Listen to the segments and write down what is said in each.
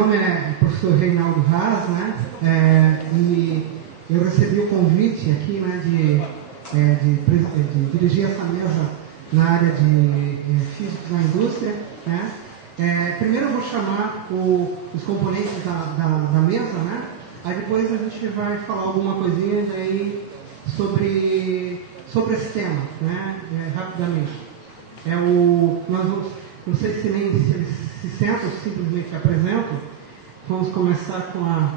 Meu nome é professor Reinaldo Haas, né? E eu recebi o convite aqui, né, de dirigir essa mesa na área de físicos na indústria, né? Primeiro eu vou chamar os componentes da mesa, né? Aí depois a gente vai falar alguma coisinha aí sobre esse tema, né? Rapidamente. Não sei se eles se sentam ou simplesmente apresentam. Vamos começar com a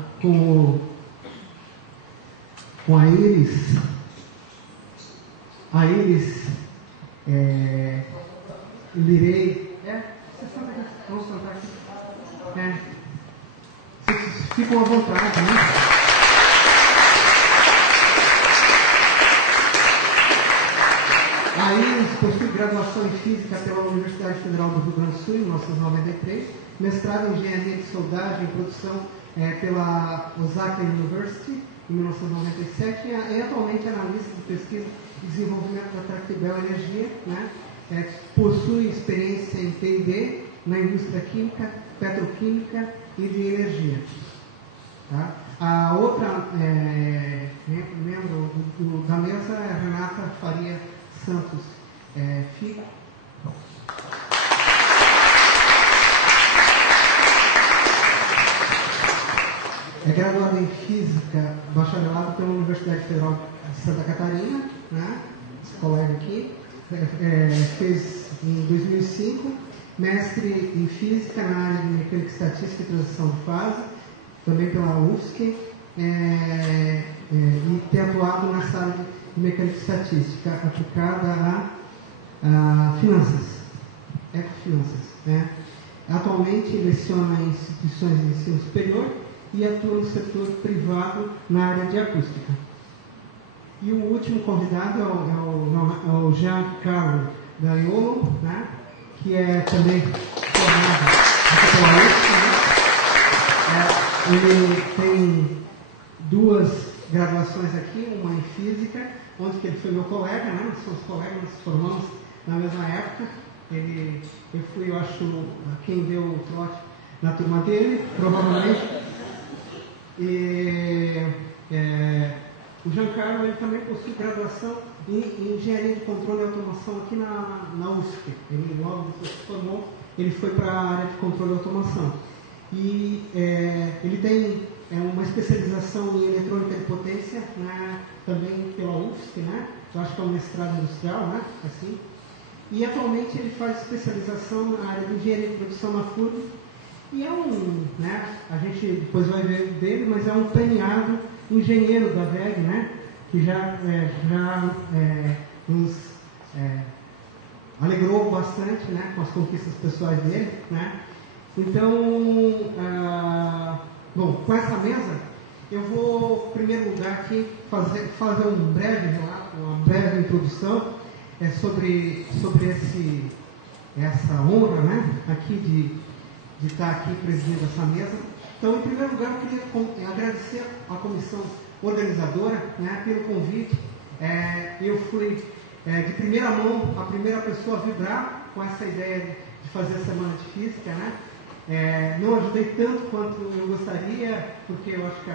Iris. A Iris Lirei. Você senta aqui. Vamos sentar aqui. Vocês ficam à vontade, né? A Iris possui graduação em Física pela Universidade Federal do Rio Grande do Sul, em 1993, mestrado em Engenharia de Soldagem e Produção pela Osaka University, em 1997, e atualmente é analista de pesquisa e desenvolvimento da Tractebel Energia, né? Possui experiência em P&D na indústria química, petroquímica e de energia. Tá? A outra membro da mesa é a Renata Faria Santos Fico. É graduada em Física, bacharelado pela Universidade Federal de Santa Catarina, né? Esse colega aqui. Fez em 2005, mestre em Física na área de Mecânica Estatística e Transição de Fase, também pela UFSC, e tem atuado nessa área de Mecânica Estatística aplicada a finanças, ecofinanças, né? Atualmente leciona em instituições de ensino superior e atua no setor privado na área de acústica. E o último convidado é o Giancarlo Daiolo, né? Que é também formado aqui pela UFSC, né? Ele tem duas graduações aqui, uma em Física, onde ele foi meu colega, né? Nós somos colegas, nós formamos na mesma época. Eu fui, eu acho, quem deu o trote na turma dele, provavelmente. O Giancarlo ele também possui graduação em Engenharia de Controle e Automação aqui na UFSC. Ele logo depois se formou, ele foi para a área de Controle e Automação. E ele tem uma especialização em Eletrônica de Potência, né, também pela UFSC, né? Eu acho que é um mestrado industrial, né? Assim. E atualmente ele faz especialização na área de Engenharia de Produção na FURB. E né, a gente depois vai ver dele, mas é um premiado engenheiro da VEG, né, que já nos alegrou bastante, né, com as conquistas pessoais dele, né. Então, bom, com essa mesa, eu vou, em primeiro lugar, aqui fazer um breve relato, uma breve introdução sobre essa honra, né, aqui de estar aqui presidindo essa mesa. Então, em primeiro lugar, eu queria agradecer à comissão organizadora, né, pelo convite. Eu fui, de primeira mão, a primeira pessoa a vibrar com essa ideia de fazer a Semana de Física, né? Não ajudei tanto quanto eu gostaria, porque eu acho que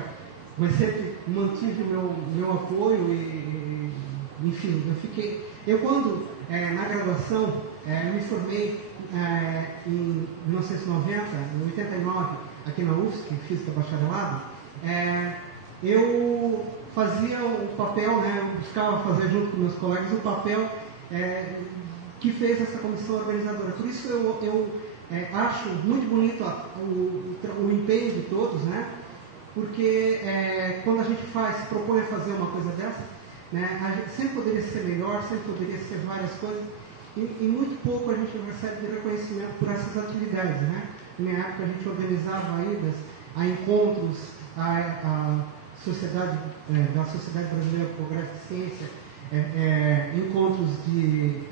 sempre mantive o meu apoio e enfim, eu quando, na graduação, me formei em 1990, em 89, aqui na UFSC, Física Bacharelado, eu fazia o papel, né, eu buscava fazer junto com meus colegas o papel que fez essa comissão organizadora. Por isso eu acho muito bonito o empenho de todos, né, porque quando a gente propõe fazer uma coisa dessa, né, a gente sempre poderia ser melhor, sempre poderia ser várias coisas, e muito pouco a gente recebe de reconhecimento por essas atividades, né? Na minha época a gente organizava idas a encontros da Sociedade Brasileira de Progresso de Ciência, encontros de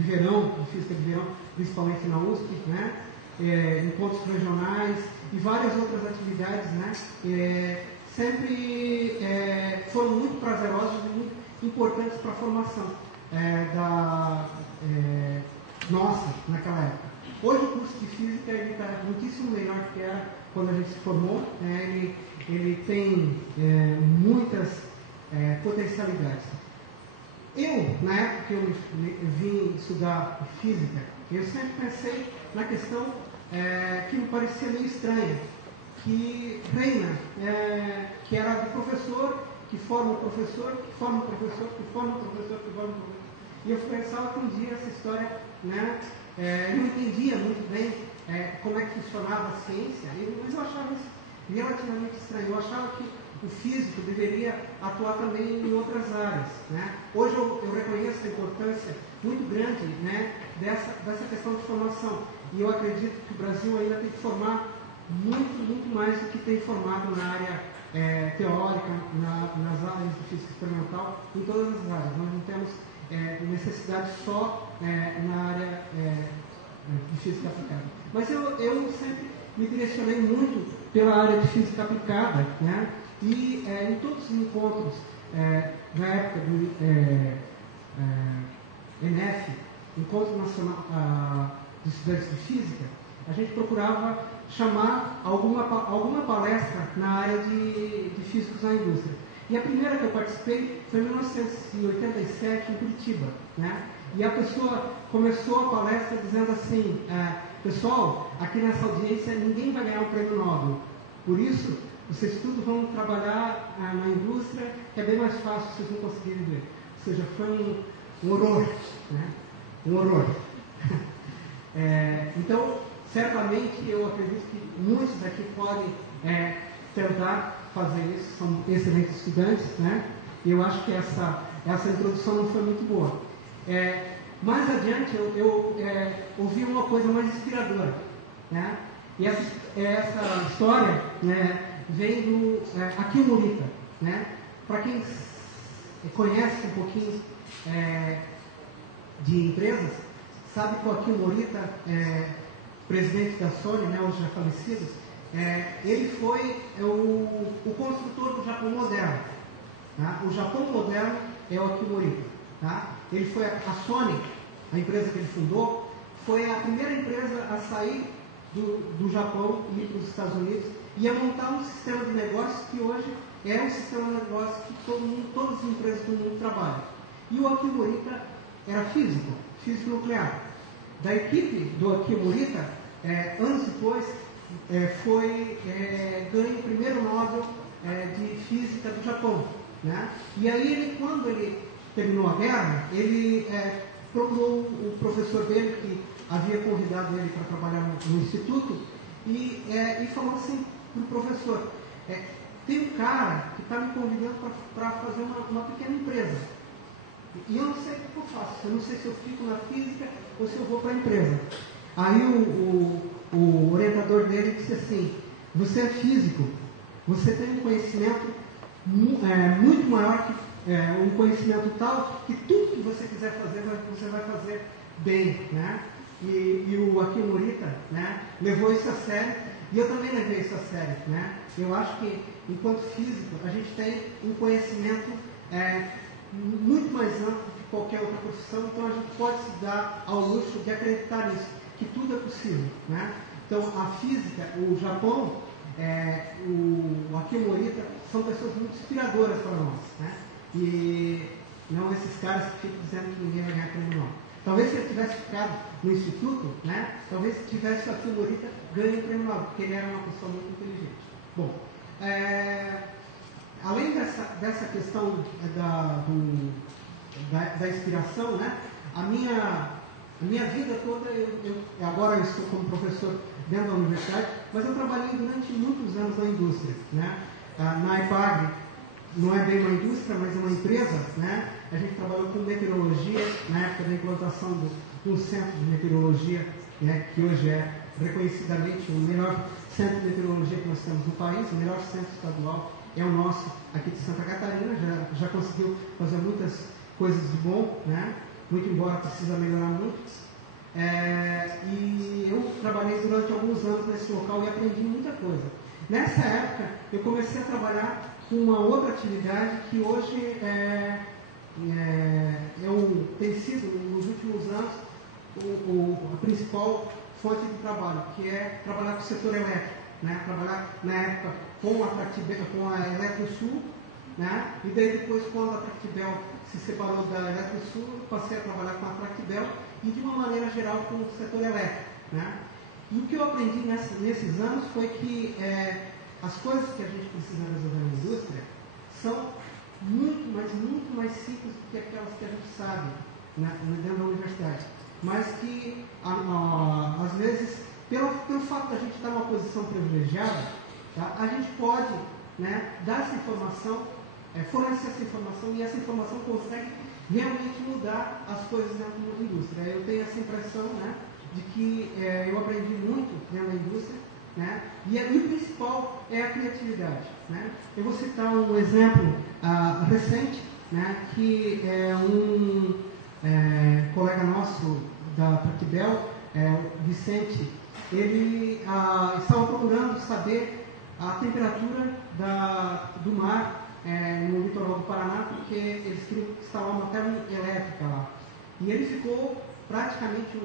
verão, de física de verão, principalmente na USP, né? Encontros regionais e várias outras atividades, né? Sempre foram muito prazerosas e muito importantes para a formação nossa naquela época. Hoje o curso de Física está muitíssimo melhor que era quando a gente se formou, ele tem muitas potencialidades. Eu, na época que eu vim estudar física, eu sempre pensei na questão que me parecia meio estranha, que reina, que era do professor, que forma o professor, que forma o professor, que forma o professor, que forma o professor. E eu pensava que um dia essa história, né, eu não entendia muito bem como é que funcionava a ciência, mas eu achava isso relativamente estranho. Eu achava que o físico deveria atuar também em outras áreas, né? Hoje eu reconheço a importância muito grande, né, dessa questão de formação. E eu acredito que o Brasil ainda tem que formar muito mais do que tem formado na área teórica, nas áreas de física experimental, em todas as áreas. Nós não temos necessidade só na área de física aplicada. Mas eu sempre me direcionei muito pela área de física aplicada, né? E em todos os encontros, na época do ENEF, Encontro Nacional de Estudantes de Física, a gente procurava chamar alguma palestra na área de físicos na indústria. E a primeira que eu participei foi em 1987, em Curitiba, né? E a pessoa começou a palestra dizendo assim: pessoal, aqui nessa audiência ninguém vai ganhar o prêmio Nobel, por isso vocês tudo vão trabalhar na indústria, que é bem mais fácil, vocês não conseguirem ver. Ou seja, foi um horror, né? Um horror. Então, certamente eu acredito que muitos daqui podem tentar fazer isso, são excelentes estudantes, né? E eu acho que essa introdução não foi muito boa. Mais adiante eu ouvi uma coisa mais inspiradora, né? E essa história, né, vem do Akio Morita, né? Para quem conhece um pouquinho de empresas, sabe que o Akio Morita, presidente da Sony, né, hoje já falecido, ele foi o construtor do Japão moderno. Tá? O Japão moderno é o Akio Morita. Tá? Ele foi a Sony, a empresa que ele fundou, foi a primeira empresa a sair do Japão e ir para os Estados Unidos e a montar um sistema de negócios que hoje é um sistema de negócios que todas as empresas do mundo trabalham. E o Akio Morita era físico nuclear. Da equipe do Akio Morita, anos depois, foi ganho o primeiro Nobel de Física do Japão. Né? E aí, quando ele terminou a guerra, ele procurou o professor dele, que havia convidado ele para trabalhar no instituto, e falou assim para o professor: tem um cara que está me convidando para fazer uma pequena empresa. E eu não sei o que eu faço, eu não sei se eu fico na física ou se eu vou para a empresa. Aí o orientador dele disse assim: você é físico, você tem um conhecimento muito maior, um conhecimento tal, que tudo que você quiser fazer, você vai fazer bem. Né? E o Akio Morita, né, levou isso a sério, e eu também levei isso a sério. Né? Eu acho que, enquanto físico, a gente tem um conhecimento muito mais amplo que qualquer outra profissão, então a gente pode se dar ao luxo de acreditar nisso, que tudo é possível. Né? Então a física, o Japão, o Akio Morita, são pessoas muito inspiradoras para nós. Né? E não esses caras que ficam dizendo que ninguém vai ganhar prêmio Nobel. Talvez se ele tivesse ficado no instituto, né, talvez se tivesse o Akio Morita ganho o prêmio Nobel, porque ele era uma pessoa muito inteligente. Bom, além dessa questão da inspiração, né, a minha vida toda, agora eu estou como professor dentro da universidade, mas eu trabalhei durante muitos anos na indústria. Né? Na IPAG, não é bem uma indústria, mas é uma empresa. Né? A gente trabalhou com meteorologia, na época da implantação do centro de meteorologia, né, que hoje é reconhecidamente o melhor centro de meteorologia que nós temos no país, o melhor centro estadual é o nosso aqui de Santa Catarina, já conseguiu fazer muitas coisas de bom, né? Muito embora precisa melhorar muito. E eu trabalhei durante alguns anos nesse local e aprendi muita coisa. Nessa época, eu comecei a trabalhar com uma outra atividade que hoje tem sido, nos últimos anos, a principal fonte de trabalho, que é trabalhar com o setor elétrico. né, trabalhar na época com a Eletrosul, né, e daí depois, quando a Tractibel se separou da Eletrosul, eu passei a trabalhar com a Tractibel e, de uma maneira geral, com o setor elétrico. Né. E o que eu aprendi nesses anos foi que as coisas que a gente precisa resolver na indústria são muito mais simples do que aquelas que a gente sabe, né, dentro da universidade. Mas que, às vezes, pelo fato de a gente estar numa posição privilegiada, tá, a gente pode, né, dar essa informação, fornecer essa informação, e essa informação consegue realmente mudar as coisas dentro da indústria. Eu tenho essa impressão, né, de que eu aprendi muito dentro da indústria, né, e o principal é a criatividade. Né. Eu vou citar um exemplo recente, né, que é um colega nosso da Tractibel, o Vicente, ele estava procurando saber a temperatura do mar no litoral do Paraná, porque eles queriam instalar uma termoelétrica lá. E ele ficou praticamente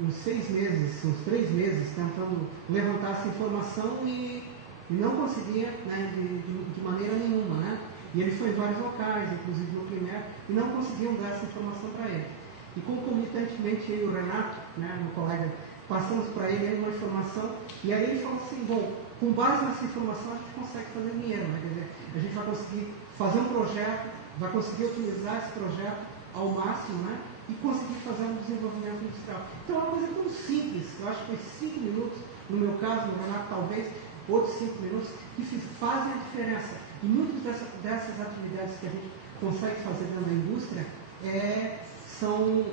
uns 6 meses, uns 3 meses, tentando levantar essa informação e não conseguia, né, de maneira nenhuma. Né? E ele foi em vários locais, inclusive no primeiro, e não conseguiam dar essa informação para ele. E concomitantemente, eu e o Renato, né, meu colega, passamos para ele uma informação, e aí ele falou assim, bom, com base nessa informação a gente consegue fazer dinheiro, né? Quer dizer, a gente vai conseguir fazer um projeto, vai conseguir utilizar esse projeto ao máximo, né? E conseguir fazer um desenvolvimento industrial. Então é uma coisa tão simples, eu acho que foi 5 minutos, no meu caso, no Renato talvez, outros 5 minutos, que fazem a diferença. E muitas dessas atividades que a gente consegue fazer dentro da indústria são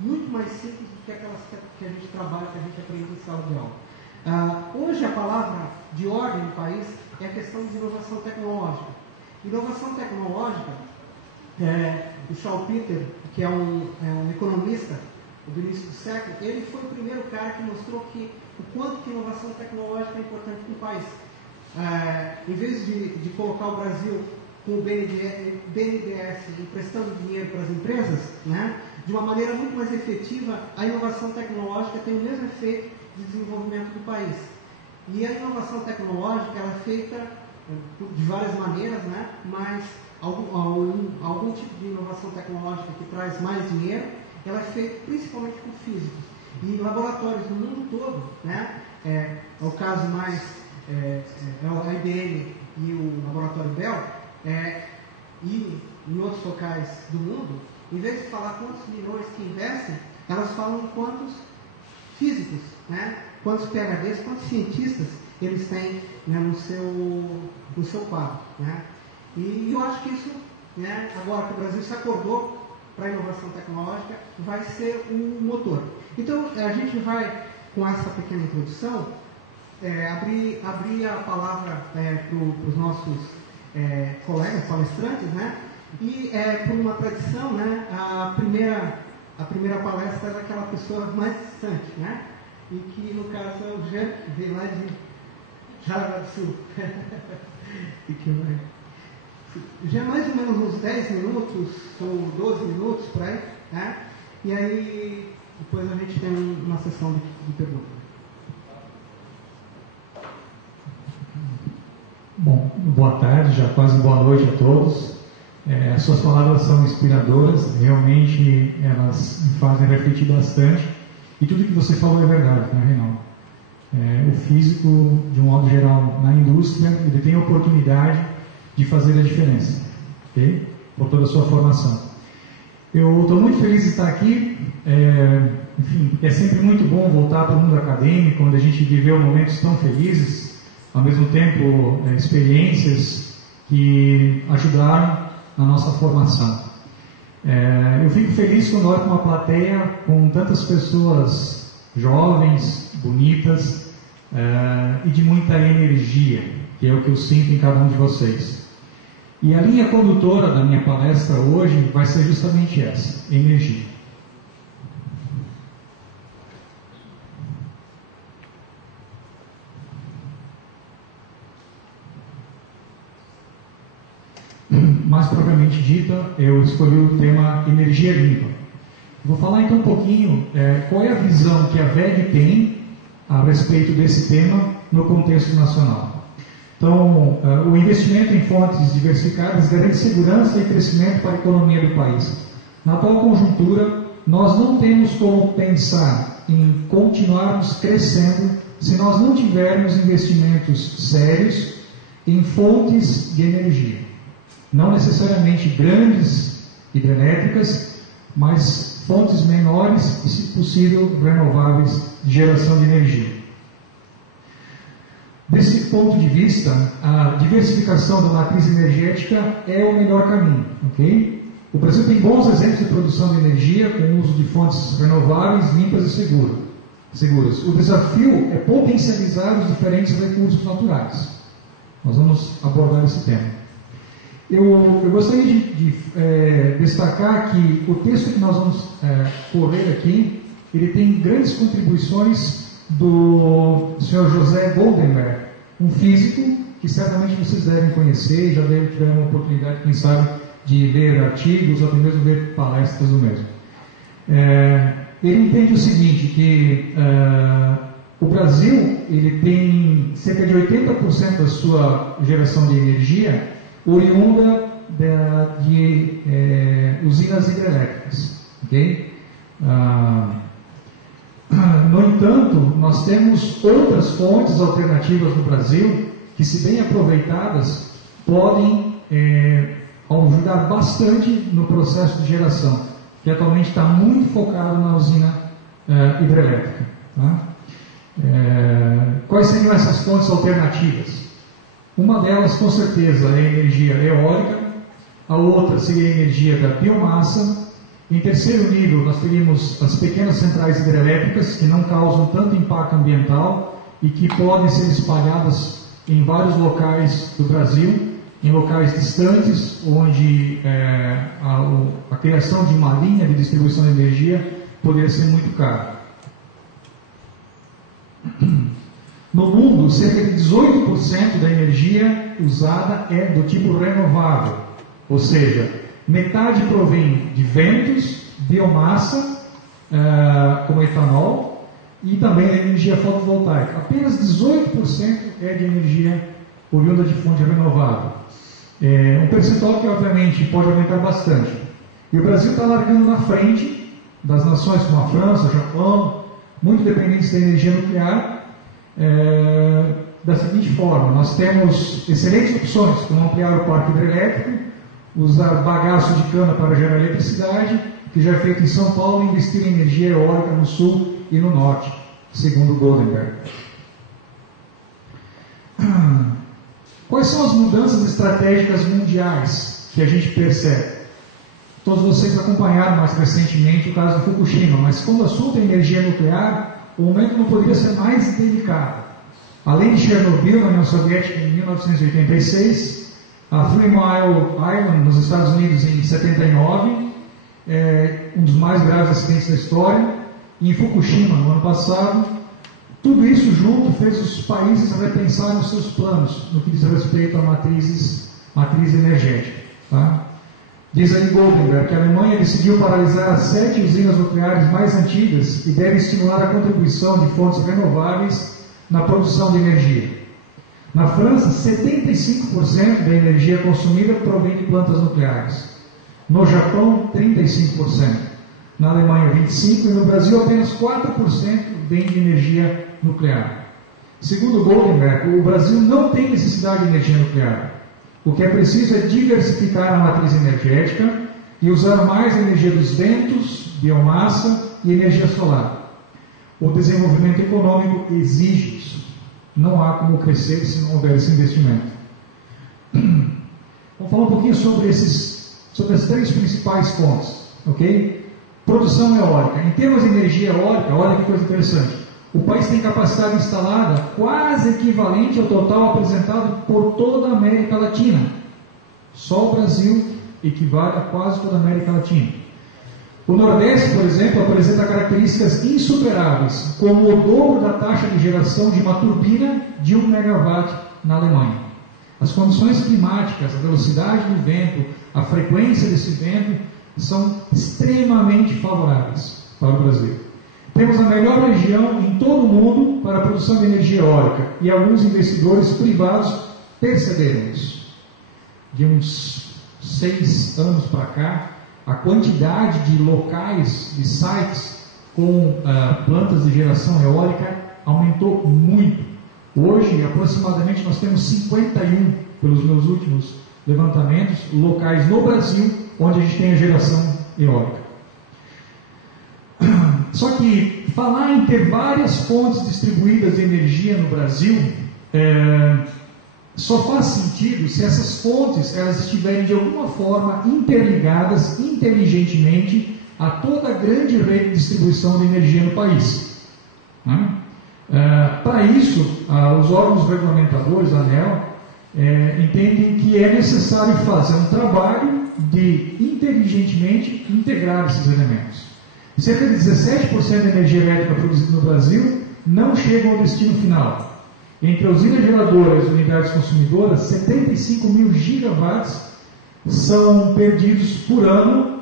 muito mais simples do que aquelas que a gente trabalha, que a gente aprende em sala de aula. Hoje a palavra de ordem no país é a questão de inovação tecnológica. Inovação tecnológica, o Schumpeter, que é um economista do início do século, ele foi o primeiro cara que mostrou o quanto que inovação tecnológica é importante para o país. Em vez de colocar o Brasil com o BNDES emprestando dinheiro para as empresas, né, de uma maneira muito mais efetiva, a inovação tecnológica tem o mesmo efeito de desenvolvimento do país. E a inovação tecnológica ela é feita de várias maneiras, né, mas algum tipo de inovação tecnológica que traz mais dinheiro, ela é feita principalmente por físicos. E laboratórios no mundo todo, né, é o caso mais, é o IBM e o laboratório Bell, e em outros locais do mundo, em vez de falar quantos milhões que investem, elas falam em quantos físicos, né, quantos PhDs, quantos cientistas eles têm, né, no seu quadro. Né. E eu acho que isso, né, agora que o Brasil se acordou para a inovação tecnológica, vai ser um motor. Então, a gente vai, com essa pequena introdução, abrir a palavra para os nossos colegas palestrantes, né? E por uma tradição, né, a primeira palestra é daquela pessoa mais distante, né? E que no caso é o Jean, que veio lá de Jaraguá do Sul. E que já mais ou menos uns 10 minutos ou 12 minutos por aí, né? E aí depois a gente tem uma sessão de perguntas. Bom, boa tarde, já quase boa noite a todos. As suas palavras são inspiradoras, realmente elas me fazem refletir bastante. E tudo que você falou é verdade, né, Reinaldo? O físico, de um modo geral, na indústria, ele tem a oportunidade de fazer a diferença, ok? Por toda a sua formação. Eu estou muito feliz de estar aqui. Enfim, é sempre muito bom voltar para o mundo acadêmico, onde a gente viveu momentos tão felizes, ao mesmo tempo experiências que ajudaram na nossa formação. Eu fico feliz quando olho para uma plateia com tantas pessoas jovens, bonitas e de muita energia, que é o que eu sinto em cada um de vocês. E a linha condutora da minha palestra hoje vai ser justamente essa: energia. Mais propriamente dita, eu escolhi o tema energia limpa. Vou falar então um pouquinho qual é a visão que a VEG tem a respeito desse tema no contexto nacional. Então, o investimento em fontes diversificadas garante segurança e crescimento para a economia do país. Na atual conjuntura, nós não temos como pensar em continuarmos crescendo se nós não tivermos investimentos sérios em fontes de energia. Não necessariamente grandes hidrelétricas, mas fontes menores e, se possível, renováveis de geração de energia. Desse ponto de vista, a diversificação da matriz energética é o melhor caminho, ok? O Brasil tem bons exemplos de produção de energia com o uso de fontes renováveis, limpas e seguras. O desafio é potencializar os diferentes recursos naturais. Nós vamos abordar esse tema. Eu gostaria de destacar que o texto que nós vamos correr aqui, ele tem grandes contribuições do Sr. José Goldenberg, um físico que certamente vocês devem conhecer, já devem ter uma oportunidade, quem sabe, de ler artigos ou até mesmo ver palestras do mesmo. Ele entende o seguinte, que o Brasil ele tem cerca de 80% da sua geração de energia oriunda de usinas hidrelétricas. Okay? No entanto, nós temos outras fontes alternativas no Brasil que, se bem aproveitadas, podem ajudar bastante no processo de geração, que atualmente está muito focado na usina hidrelétrica. Tá? Quais seriam essas fontes alternativas? Uma delas, com certeza, é a energia eólica, a outra seria a energia da biomassa. Em terceiro nível, nós teríamos as pequenas centrais hidrelétricas, que não causam tanto impacto ambiental e que podem ser espalhadas em vários locais do Brasil, em locais distantes, onde a criação de uma linha de distribuição de energia poderia ser muito cara. No mundo, cerca de 18% da energia usada é do tipo renovável, ou seja, metade provém de ventos, biomassa, como etanol, e também da energia fotovoltaica. Apenas 18% é de energia oriunda de fonte renovável. Um percentual que, obviamente, pode aumentar bastante. E o Brasil está largando na frente das nações como a França, Japão, muito dependentes da energia nuclear, da seguinte forma: nós temos excelentes opções, como ampliar o parque hidrelétrico, usar bagaço de cana para gerar eletricidade, que já é feito em São Paulo, e investir em energia eólica no sul e no norte, segundo Goldenberg. Quais são as mudanças estratégicas mundiais que a gente percebe? Todos vocês acompanharam mais recentemente o caso de Fukushima, mas quando o assunto é energia nuclear, o momento não poderia ser mais delicado. Além de Chernobyl, na União Soviética, em 1986, a Three Mile Island, nos Estados Unidos, em 79, um dos mais graves acidentes da história, e em Fukushima, no ano passado. Tudo isso junto fez os países repensarem os seus planos no que diz respeito a matriz energética. Tá? Diz aí Goldenberg que a Alemanha decidiu paralisar as 7 usinas nucleares mais antigas e deve estimular a contribuição de fontes renováveis na produção de energia. Na França, 75% da energia consumida provém de plantas nucleares. No Japão, 35%. Na Alemanha, 25%. E no Brasil, apenas 4% vem de energia nuclear. Segundo Goldenberg, o Brasil não tem necessidade de energia nuclear. O que é preciso é diversificar a matriz energética e usar mais a energia dos ventos, biomassa e energia solar. O desenvolvimento econômico exige isso. Não há como crescer se não houver esse investimento. Vamos falar um pouquinho sobre as 3 principais fontes. Ok? Produção eólica. Em termos de energia eólica, olha que coisa interessante. O país tem capacidade instalada quase equivalente ao total apresentado por toda a América Latina. Só o Brasil equivale a quase toda a América Latina. O Nordeste, por exemplo, apresenta características insuperáveis, como o dobro da taxa de geração de uma turbina de 1 megawatt na Alemanha. As condições climáticas, a velocidade do vento, a frequência desse vento são extremamente favoráveis para o Brasil. Temos a melhor região em todo o mundo para a produção de energia eólica e alguns investidores privados perceberam isso. De uns 6 anos para cá, a quantidade de locais, de sites com plantas de geração eólica aumentou muito. Hoje, aproximadamente, nós temos 51, pelos meus últimos levantamentos, locais no Brasil onde a gente tem a geração eólica. Só que falar em ter várias fontes distribuídas de energia no Brasil só faz sentido se essas fontes elas estiverem de alguma forma interligadas inteligentemente a toda a grande rede de distribuição de energia no país. Para isso, os órgãos regulamentadores, a ANEEL, entendem que é necessário fazer um trabalho de inteligentemente integrar esses elementos. Cerca de 17% da energia elétrica produzida no Brasil não chega ao destino final. Entre a usina geradora e as unidades consumidoras, 75 mil gigawatts são perdidos por ano,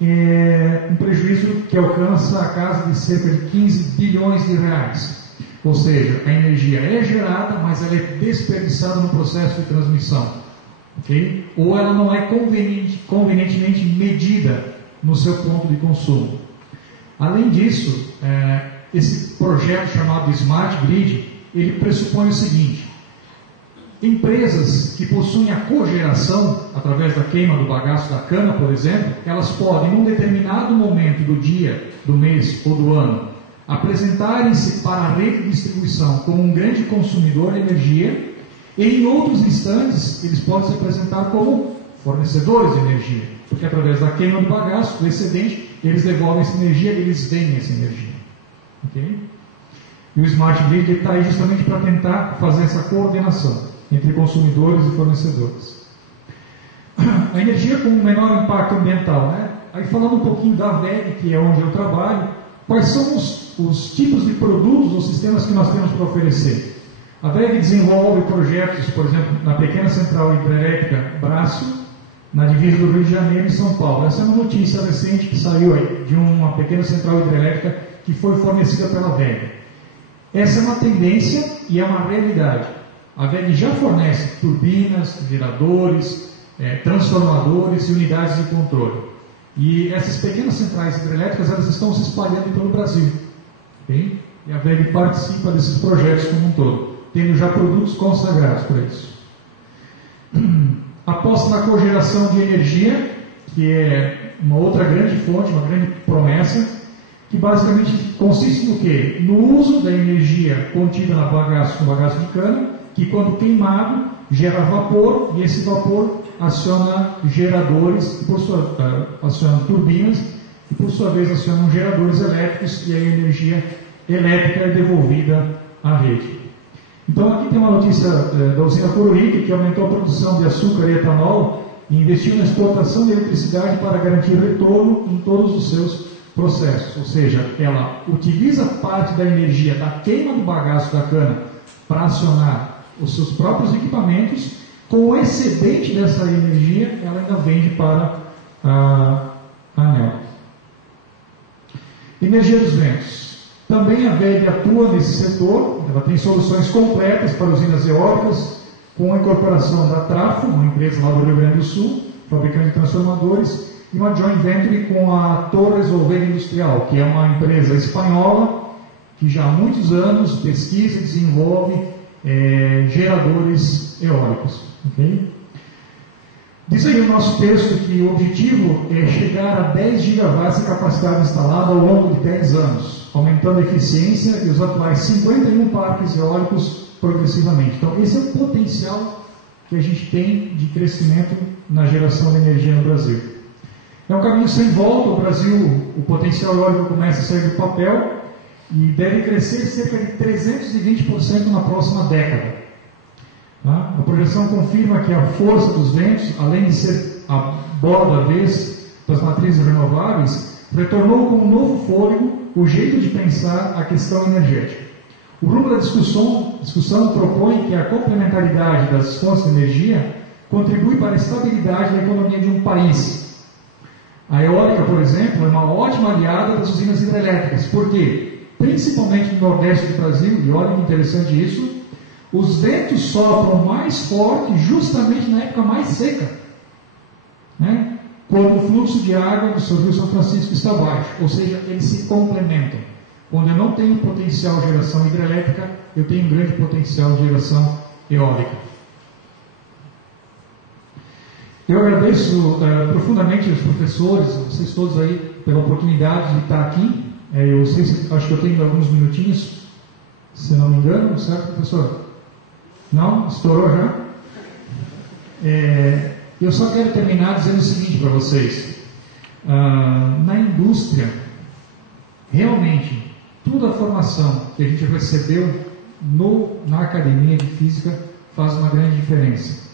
um prejuízo que alcança a casa de cerca de 15 bilhões de reais. Ou seja, a energia é gerada, mas ela é desperdiçada no processo de transmissão. Okay? Ou ela não é convenientemente medida no seu ponto de consumo. Além disso, esse projeto chamado Smart Grid, ele pressupõe o seguinte: empresas que possuem a cogeração, através da queima do bagaço da cana, por exemplo, elas podem, num determinado momento do dia, do mês ou do ano, apresentarem-se para a rede de distribuição como um grande consumidor de energia, e em outros instantes eles podem se apresentar como fornecedores de energia, porque através da queima do bagaço, do excedente, eles devolvem essa energia, eles vendem essa energia. Okay? E o Smart Grid está aí justamente para tentar fazer essa coordenação entre consumidores e fornecedores. A energia com menor impacto ambiental, né? Aí falando um pouquinho da VEG, que é onde eu trabalho, quais são os tipos de produtos ou sistemas que nós temos para oferecer? A VEG desenvolve projetos, por exemplo, na pequena central hidrelétrica Braço, na divisa do Rio de Janeiro e São Paulo. Essa é uma notícia recente que saiu aí, de uma pequena central hidrelétrica que foi fornecida pela VEG. Essa é uma tendência e é uma realidade. A VEG já fornece turbinas, geradores, transformadores e unidades de controle. E essas pequenas centrais hidrelétricas elas estão se espalhando pelo Brasil. Okay? E a VEG participa desses projetos como um todo, tendo já produtos consagrados para isso. Aposta na cogeração de energia, que é uma outra grande fonte, uma grande promessa, que basicamente consiste no quê? No uso da energia contida no bagaço de cana, que quando queimado gera vapor, e esse vapor aciona geradores, aciona turbinas, e por sua vez acionam geradores elétricos, e a energia elétrica é devolvida à rede. Então aqui tem uma notícia da usina Coruripe, que aumentou a produção de açúcar e etanol e investiu na explotação de eletricidade para garantir retorno em todos os seus processos. Ou seja, ela utiliza parte da energia da queima do bagaço da cana para acionar os seus próprios equipamentos. Com o excedente dessa energia, ela ainda vende para a ANEEL. Energia dos ventos. Também a VEG atua nesse setor, ela tem soluções completas para usinas eólicas, com a incorporação da Trafo, uma empresa lá do Rio Grande do Sul, fabricante de transformadores, e uma joint venture com a Torres Oveja Industrial, que é uma empresa espanhola, que já há muitos anos pesquisa e desenvolve geradores eólicos. Okay? Diz aí o nosso texto que o objetivo é chegar a 10 gigawatts de capacidade instalada ao longo de 10 anos, aumentando a eficiência e os atuais 51 parques eólicos progressivamente. Então, esse é o potencial que a gente tem de crescimento na geração de energia no Brasil. É um caminho sem volta. O Brasil, o potencial eólico começa a sair do papel e deve crescer cerca de 320% na próxima década. Tá? A projeção confirma que a força dos ventos, além de ser a bola da vez das matrizes renováveis, retornou com um novo fôlego o jeito de pensar a questão energética. O rumo da discussão propõe que a complementaridade das fontes de energia contribui para a estabilidade da economia de um país. A eólica, por exemplo, é uma ótima aliada das usinas hidrelétricas. Por quê? principalmente no Nordeste do Brasil, e olha que interessante isso, os ventos sopram mais forte justamente na época mais seca, né? Quando o fluxo de água do Rio São Francisco está baixo, ou seja, eles se complementam. Quando eu não tenho potencial de geração hidrelétrica, eu tenho um grande potencial de geração eólica. Eu agradeço profundamente aos professores, vocês todos aí, pela oportunidade de estar aqui. Acho que eu tenho alguns minutinhos, se não me engano, certo, professor? Não? Estourou já? Eu só quero terminar dizendo o seguinte para vocês. Na indústria, realmente, toda a formação que a gente recebeu na academia de física faz uma grande diferença.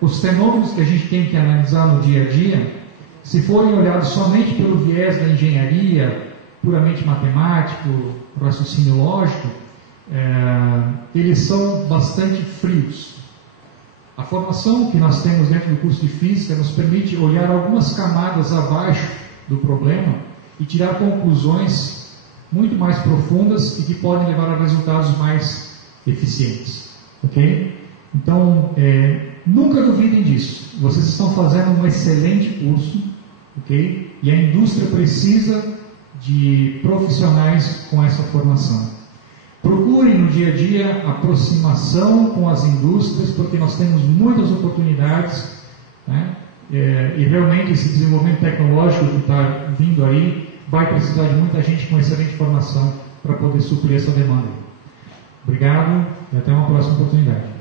Os fenômenos que a gente tem que analisar no dia a dia, se forem olhados somente pelo viés da engenharia, puramente matemático, raciocínio lógico, eles são bastante frios. A formação que nós temos dentro do curso de Física nos permite olhar algumas camadas abaixo do problema e tirar conclusões muito mais profundas e que podem levar a resultados mais eficientes. Ok? Então, nunca duvidem disso. Vocês estão fazendo um excelente curso, ok? E a indústria precisa de profissionais com essa formação. Procurem no dia a dia aproximação com as indústrias, porque nós temos muitas oportunidades, né? E realmente esse desenvolvimento tecnológico que está vindo aí vai precisar de muita gente com excelente formação para poder suprir essa demanda. Obrigado e até uma próxima oportunidade.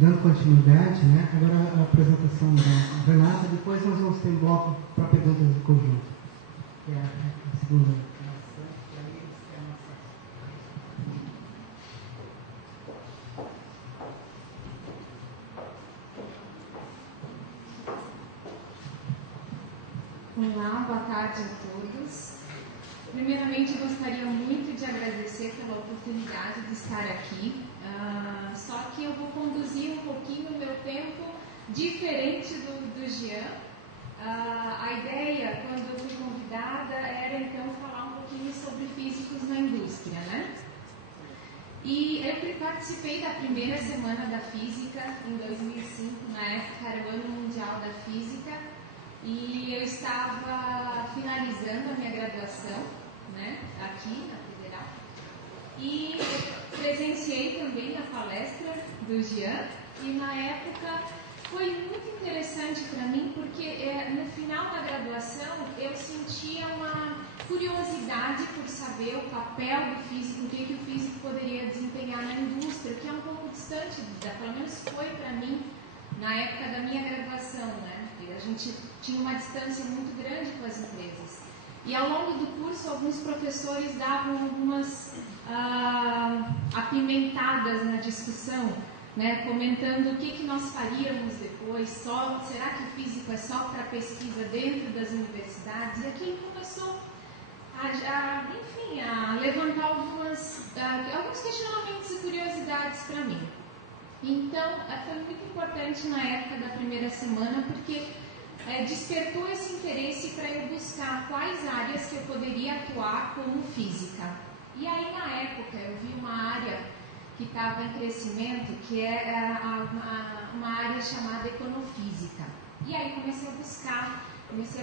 Dando continuidade, né? Agora a apresentação da Renata, depois nós vamos ter um bloco para perguntas do conjunto, que é a segunda. Olá, boa tarde a todos. Primeiramente, gostaria muito de agradecer pela oportunidade de estar aqui. Só que eu vou conduzir um pouquinho o meu tempo diferente do Jean. A ideia, quando eu fui convidada, era então falar um pouquinho sobre físicos na indústria, né? E eu participei da primeira semana da física em 2005, na época era o Ano Mundial da Física, e eu estava finalizando a minha graduação, né, aqui na Federal, e presenciei também a palestra do Jean, e na época foi muito interessante para mim, porque no final da graduação eu sentia uma curiosidade por saber o papel do físico, o que o físico poderia desempenhar na indústria, que é um pouco distante, pelo menos foi para mim, na época da minha graduação, né? A gente tinha uma distância muito grande com as empresas. E ao longo do curso, alguns professores davam algumas apimentadas na discussão, né, comentando o que nós faríamos depois, será que o físico é só para pesquisa dentro das universidades? E aqui começou a levantar alguns questionamentos e curiosidades para mim. Então, foi muito importante na época da primeira semana, porque despertou esse interesse para eu buscar quais áreas que eu poderia atuar como física. E aí, na época, eu vi uma área que estava em crescimento, que é uma área chamada econofísica. E aí comecei a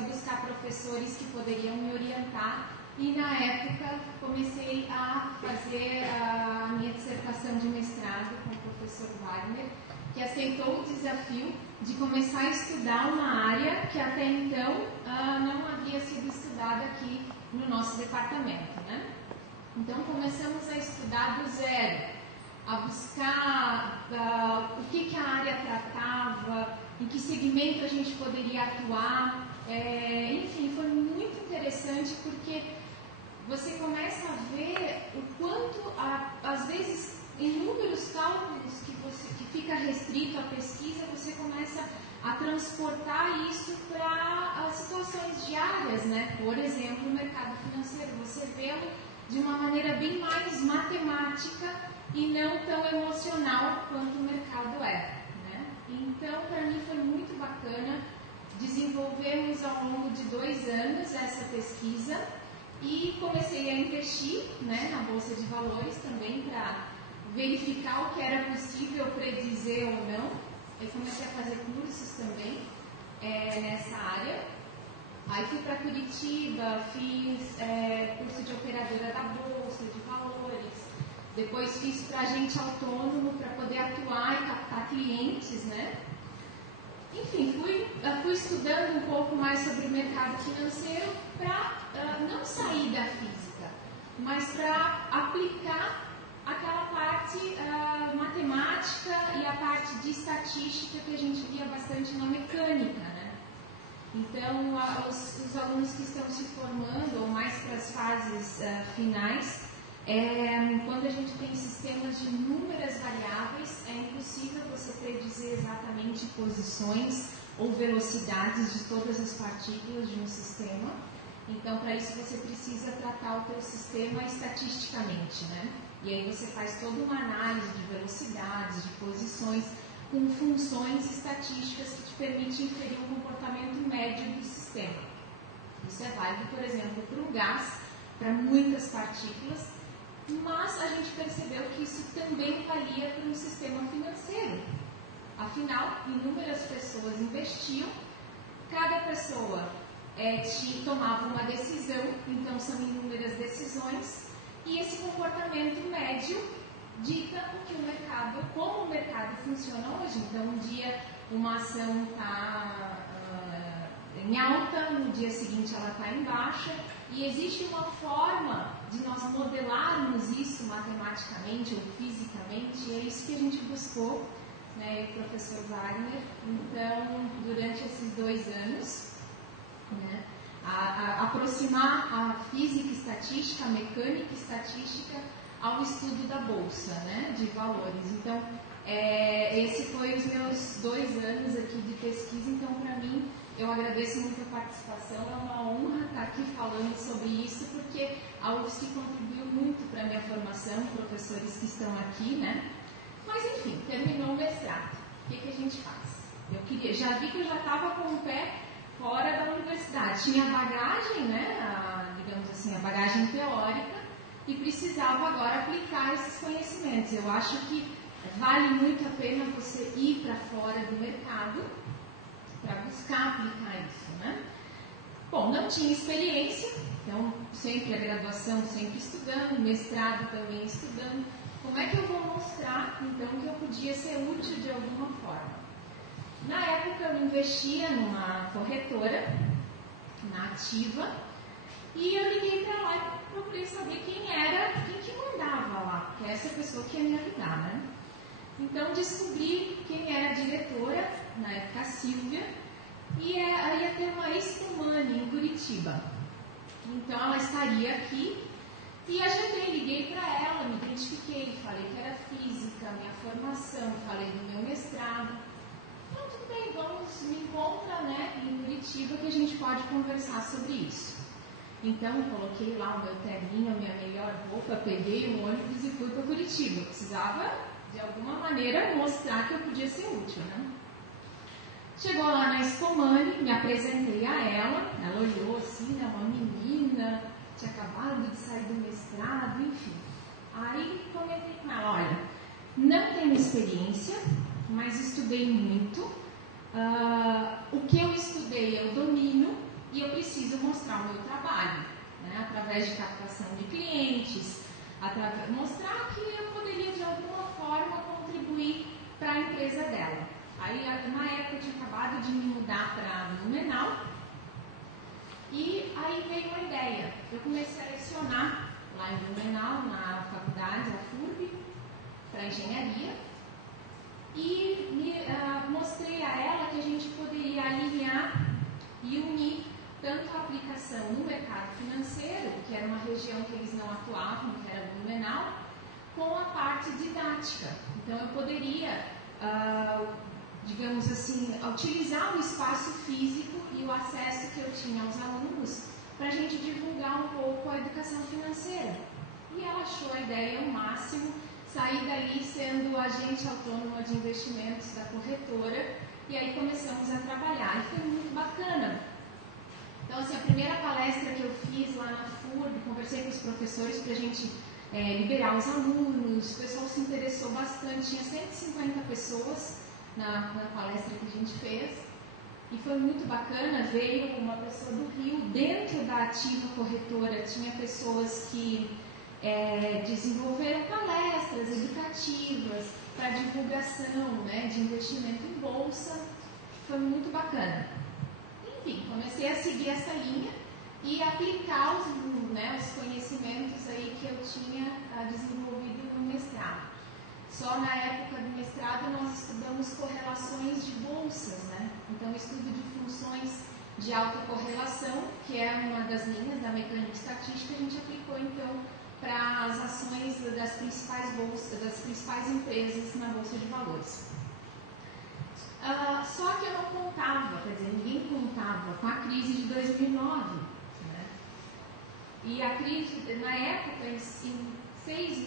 buscar professores que poderiam me orientar, e na época comecei a fazer a minha dissertação de mestrado com o professor Wagner, que aceitou o desafio de começar a estudar uma área que até então não havia sido estudada aqui no nosso departamento, né? Então começamos a estudar do zero, a buscar o que a área tratava, em que segmento a gente poderia atuar. Enfim, foi muito interessante, porque você começa a ver o quanto, às vezes, inúmeros cálculos que fica restrito à pesquisa, você começa a transportar isso para situações diárias, né? Por exemplo, o mercado financeiro, você vê-lo de uma maneira bem mais matemática e não tão emocional quanto o mercado é, né? Então, para mim foi muito bacana. Desenvolvemos ao longo de 2 anos essa pesquisa e comecei a investir, né, na Bolsa de Valores também para verificar o que era possível predizer ou não. Eu comecei a fazer cursos também nessa área. Aí fui para Curitiba, fiz curso de operadora da Bolsa de Valores. Depois fiz para agente autônomo para poder atuar e captar clientes, né? Enfim, fui estudando um pouco mais sobre o mercado financeiro para não sair da física, mas para aplicar aquela parte matemática e a parte de estatística que a gente via bastante na mecânica, né? Então, os alunos que estão se formando, ou mais para as fases finais, quando a gente tem sistemas de inúmeras variáveis, é impossível você predizer exatamente posições ou velocidades de todas as partículas de um sistema. Então, para isso você precisa tratar o teu sistema estatisticamente, né? E aí você faz toda uma análise de velocidades, de posições, com funções estatísticas que te permitem inferir um comportamento médio do sistema. Isso é válido, por exemplo, para o gás, para muitas partículas, mas a gente percebeu que isso também valia para um sistema financeiro. Afinal, inúmeras pessoas investiam, cada pessoa tomava uma decisão, então são inúmeras decisões, e esse comportamento médio dita como o mercado funciona hoje. Então, um dia uma ação está em alta, no dia seguinte ela está em baixa, e existe uma forma de nós modelarmos isso matematicamente ou fisicamente, e é isso que a gente buscou, né, o professor Wagner. Então, durante esses 2 anos, né, aproximar a física estatística, a mecânica estatística ao estudo da Bolsa, né, de Valores. Então, esse foi os meus 2 anos aqui de pesquisa. Então, para mim, eu agradeço muito a participação, é uma honra estar aqui falando sobre isso, porque a UFSC contribuiu muito para a minha formação, professores que estão aqui, né? Mas, enfim, terminou o mestrado. O que a gente faz? Já vi que eu já estava com o pé fora da universidade. Tinha a bagagem, né, digamos assim, a bagagem teórica, e precisava agora aplicar esses conhecimentos. Eu acho que vale muito a pena você ir para fora do mercado para buscar aplicar isso, né? Bom, não tinha experiência, então sempre a graduação, sempre estudando, mestrado também estudando. Como é que eu vou mostrar, então, que eu podia ser útil de alguma forma? Na época eu investia numa corretora, na Ativa, e eu liguei para lá e procurei saber quem que mandava lá, porque essa é a pessoa que ia me ajudar, né? Então descobri quem era a diretora, na época a Silvia, e ia ter uma Excomani em Curitiba. Então ela estaria aqui e agendei, liguei para ela, me identifiquei, falei que era física, minha formação, falei do meu mestrado. Então tudo bem, me encontra, né, em Curitiba que a gente pode conversar sobre isso. Então eu coloquei lá o meu terninho, a minha melhor roupa, peguei um ônibus e fui para Curitiba. Eu precisava de alguma maneira mostrar que eu podia ser útil, né? Chegou lá na Excomani, me apresentei a ela olhou assim, né, uma menina, tinha acabado de sair do mestrado, enfim. Aí comentei com ela, olha, não tenho experiência, mas estudei muito, o que eu estudei eu domino e eu preciso mostrar o meu trabalho, né, através de captação de clientes, mostrar que eu poderia de alguma forma contribuir para a empresa dela. Aí, na época, eu tinha acabado de me mudar para Blumenau e aí veio uma ideia. Eu comecei a lecionar lá em Blumenau, na faculdade, a FURB, para engenharia, e mostrei a ela que a gente poderia alinhar e unir tanto a aplicação no mercado financeiro, que era uma região que eles não atuavam, que era Blumenau, com a parte didática. Então, eu poderia, digamos assim, utilizar o espaço físico e o acesso que eu tinha aos alunos para a gente divulgar um pouco a educação financeira. E ela achou a ideia o máximo, saí dali sendo agente autônoma de investimentos da corretora, e aí começamos a trabalhar, e foi muito bacana. Então, assim, a primeira palestra que eu fiz lá na FURB, conversei com os professores para a gente liberar os alunos, o pessoal se interessou bastante, tinha 150 pessoas na palestra que a gente fez, e foi muito bacana. Veio uma pessoa do Rio, dentro da Ativa Corretora, tinha pessoas que desenvolveram palestras educativas para divulgação, né, de investimento em bolsa, foi muito bacana. Enfim, comecei a seguir essa linha e aplicar os conhecimentos aí que eu tinha desenvolvido no mestrado. Só na época do mestrado nós estudamos correlações de bolsas, né? Então, estudo de funções de alta correlação, que é uma das linhas da mecânica estatística, a gente aplicou então para as ações das principais bolsas, das principais empresas na Bolsa de Valores. Só que eu não contava, quer dizer, ninguém contava com a crise de 2009. Né? E a crise, na época, em 6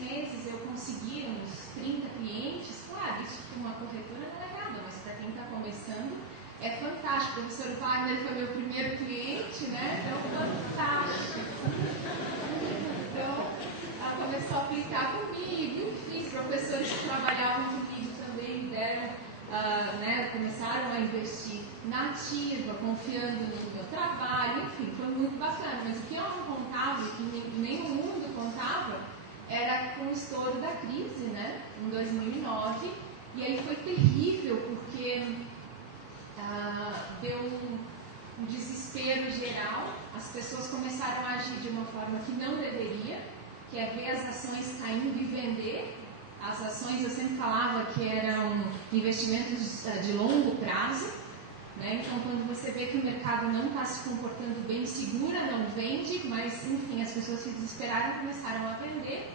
meses eu consegui uns 30 clientes. Claro, isso para uma corretora não é nada, mas para quem está começando é fantástico. O professor Wagner foi meu primeiro cliente, né? Então, fantástico. Então, ela começou a aplicar comigo, enfim, professores que trabalhavam comigo também deram. Começaram a investir na Ativa, confiando no meu trabalho, enfim, foi muito bacana. Mas o que eu não contava, e que nem o mundo contava, era com o estouro da crise, né, em 2009, e aí foi terrível, porque deu um desespero geral, as pessoas começaram a agir de uma forma que não deveria, que é ver as ações caindo e vender. As ações, eu sempre falava que eram investimentos de longo prazo, né? Então, quando você vê que o mercado não está se comportando bem, segura, não vende, mas, enfim, as pessoas se desesperaram e começaram a vender.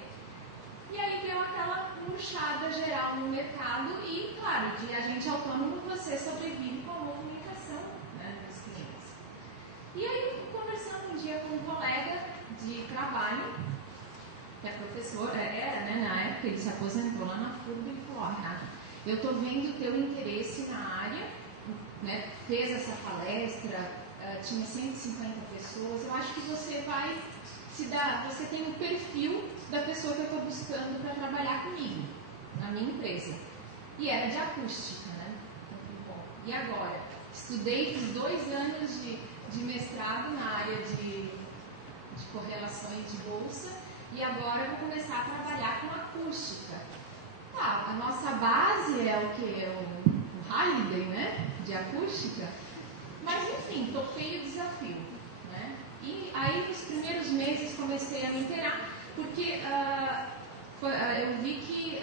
E aí deu aquela murchada geral no mercado e, claro, de agente autônomo você sobrevive com a movimentação, né, dos clientes. E aí, conversando um dia com um colega de trabalho, que é professor, né, na época ele se aposentou lá na FURB, e falou: Renata, eu estou vendo o teu interesse na área, né, fez essa palestra, tinha 150 pessoas, eu acho que você vai se dar, você tem o perfil da pessoa que eu estou buscando para trabalhar comigo, na minha empresa. E era de acústica, né? Bom, e agora? Estudei, fiz 2 anos de mestrado na área de correlações de bolsa, e agora eu vou começar a trabalhar com acústica. A nossa base é o que? O Halliday, né? De acústica. Mas, enfim, topei o desafio, né? E aí, nos primeiros meses, comecei a me inteirar, porque eu vi que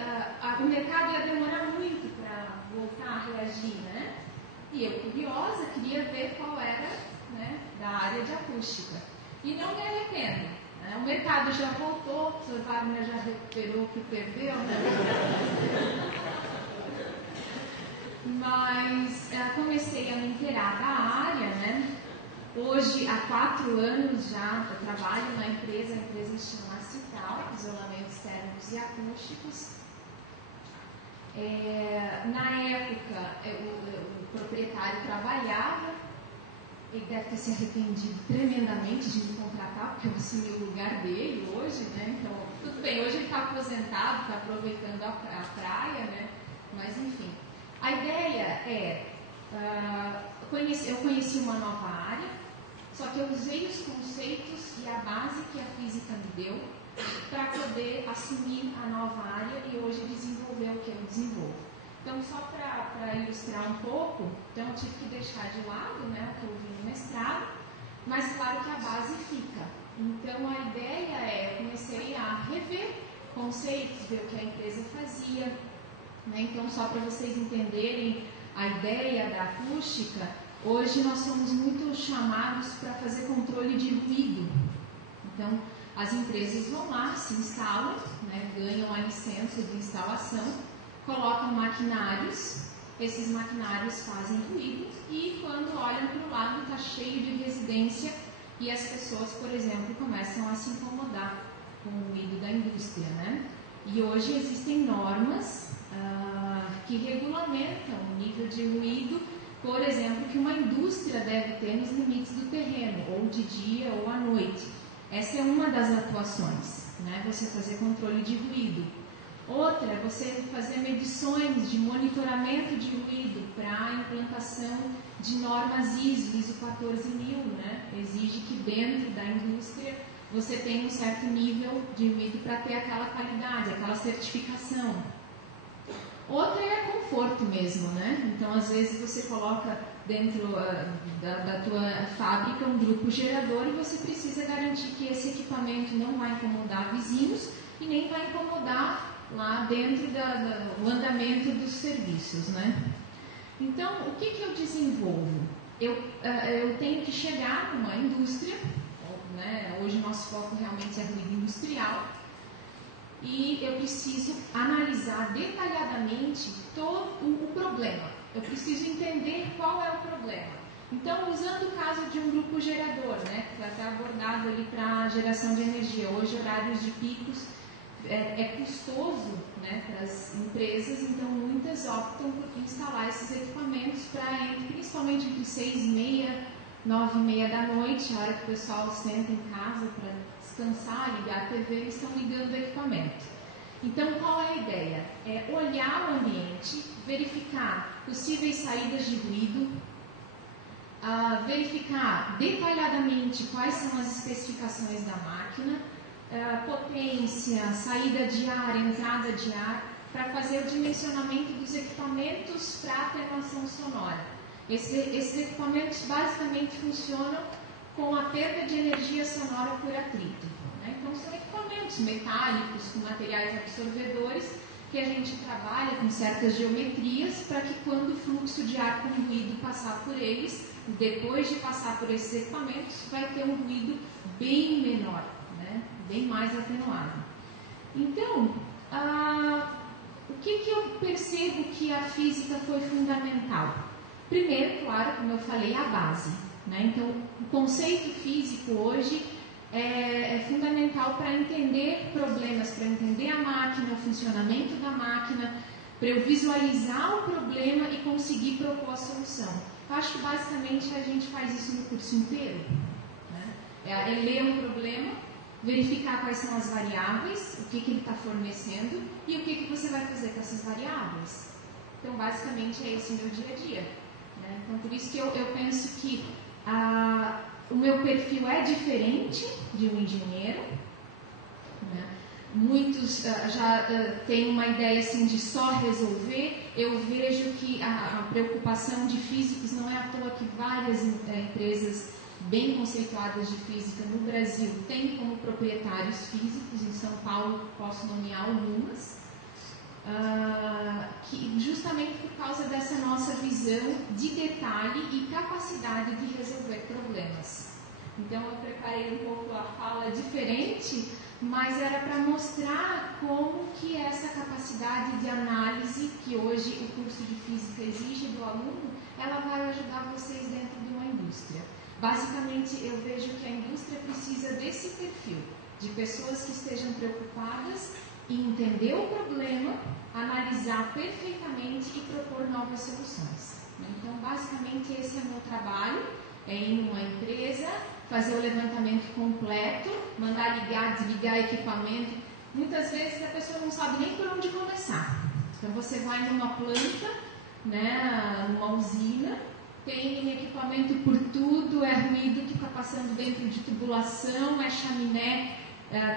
o mercado ia demorar muito para voltar a reagir, né? E eu, curiosa, queria ver qual era, né, da área de acústica. E não me arrependo. Né? O mercado já voltou, o professor Wagner já recuperou o que perdeu, né? Mas comecei a me inteirar da área, né? Hoje, há 4 anos já, eu trabalho na empresa, a empresa se chama Cital, Isolamentos Térmicos e Acústicos. Na época, o proprietário trabalhava, ele deve ter se arrependido tremendamente de me contratar, porque eu assumi o lugar dele hoje, né? Então, tudo bem, hoje ele está aposentado, está aproveitando a praia, né? Mas, enfim, a ideia é, eu conheci uma nova área, só que eu usei os conceitos e a base que a física me deu para poder assumir a nova área e hoje desenvolver o que eu desenvolvo. Então, só para ilustrar um pouco, então eu tive que deixar de lado, né, o que eu vi no mestrado, mas claro que a base fica. Então, a ideia eu comecei a rever conceitos, ver o que a empresa fazia, né? Então, só para vocês entenderem a ideia da acústica, hoje nós somos muito chamados para fazer controle de ruído. Então, as empresas vão lá, se instalam, né, ganham a licença de instalação, colocam maquinários, esses maquinários fazem ruído e quando olham para o lado está cheio de residência e as pessoas, por exemplo, começam a se incomodar com o ruído da indústria, né? E hoje existem normas que regulamentam o nível de ruído, por exemplo, que uma indústria deve ter nos limites do terreno, ou de dia ou à noite. Essa é uma das atuações, né? Você fazer controle de ruído. Outra é você fazer medições de monitoramento de ruído para a implantação de normas ISO 14000, né? Exige que dentro da indústria você tenha um certo nível de ruído para ter aquela qualidade, aquela certificação. Outra é conforto mesmo, né? Então, às vezes você coloca dentro da tua fábrica um grupo gerador e você precisa garantir que esse equipamento não vai incomodar vizinhos e nem vai incomodar lá dentro do andamento dos serviços, né? Então, o que eu desenvolvo? Eu tenho que chegar numa indústria, né? Hoje o nosso foco realmente é ruído industrial, e eu preciso analisar detalhadamente todo o problema. Eu preciso entender qual é o problema. Então, usando o caso de um grupo gerador, né, que foi até abordado ali para a geração de energia. Hoje, horários de picos é custoso, né, para as empresas, então muitas optam por instalar esses equipamentos principalmente entre 6h30, 9h30 da noite, a hora que o pessoal senta em casa para descansar, ligar a TV, eles estão ligando o equipamento. Então, qual é a ideia? É olhar o ambiente, verificar possíveis saídas de ruído, verificar detalhadamente quais são as especificações da máquina, potência, saída de ar, entrada de ar, para fazer o dimensionamento dos equipamentos para atenuação sonora. Esses equipamentos basicamente funcionam com a perda de energia sonora por atrito, né? Então, são equipamentos metálicos com materiais absorvedores que a gente trabalha com certas geometrias para que quando o fluxo de ar com ruído passar por eles, depois de passar por esses equipamentos, vai ter um ruído bem menor, né? Bem mais atenuado. Então, o que eu percebo que a física foi fundamental? Primeiro, claro, como eu falei, a base, né? Então, o conceito físico hoje é fundamental para entender problemas, para entender a máquina, o funcionamento da máquina, para eu visualizar o problema e conseguir propor a solução. Eu acho que basicamente a gente faz isso no curso inteiro, né? É ler um problema, verificar quais são as variáveis, o que ele está fornecendo e o que você vai fazer com essas variáveis. Então, basicamente, é esse o meu dia a dia, né? Então, por isso que eu penso que o meu perfil é diferente de um engenheiro, né? Muitos já têm uma ideia assim de só resolver. Eu vejo que a preocupação de físicos não é à toa que várias empresas bem conceituadas de física no Brasil têm como proprietários físicos. Em São Paulo posso nomear algumas, que justamente por causa dessa nossa visão de detalhe e capacidade de resolver problemas. Então eu preparei um pouco a fala diferente, mas era para mostrar como que essa capacidade de análise que hoje o curso de física exige do aluno, ela vai ajudar vocês dentro de uma indústria. Basicamente, eu vejo que a indústria precisa desse perfil, de pessoas que estejam preocupadas em entender o problema, analisar perfeitamente e propor novas soluções. Então, basicamente, esse é o meu trabalho, é ir numa empresa, fazer o levantamento completo, mandar ligar, desligar equipamento. Muitas vezes a pessoa não sabe nem por onde começar. Então, você vai numa planta, né, numa usina, tem equipamento por tudo, é ruído que está passando dentro de tubulação, é chaminé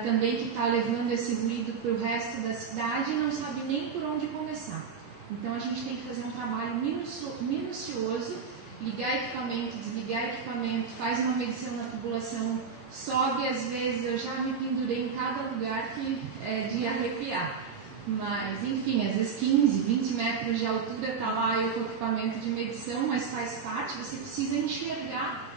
também que está levando esse ruído para o resto da cidade e não sabe nem por onde começar. Então a gente tem que fazer um trabalho minucioso, ligar equipamento, desligar equipamento, faz uma medição na tubulação, sobe às vezes, eu já me pendurei em cada lugar que é de arrepiar. Mas, enfim, às vezes 15, 20 metros de altura está lá eu com o equipamento de medição, mas faz parte, você precisa enxergar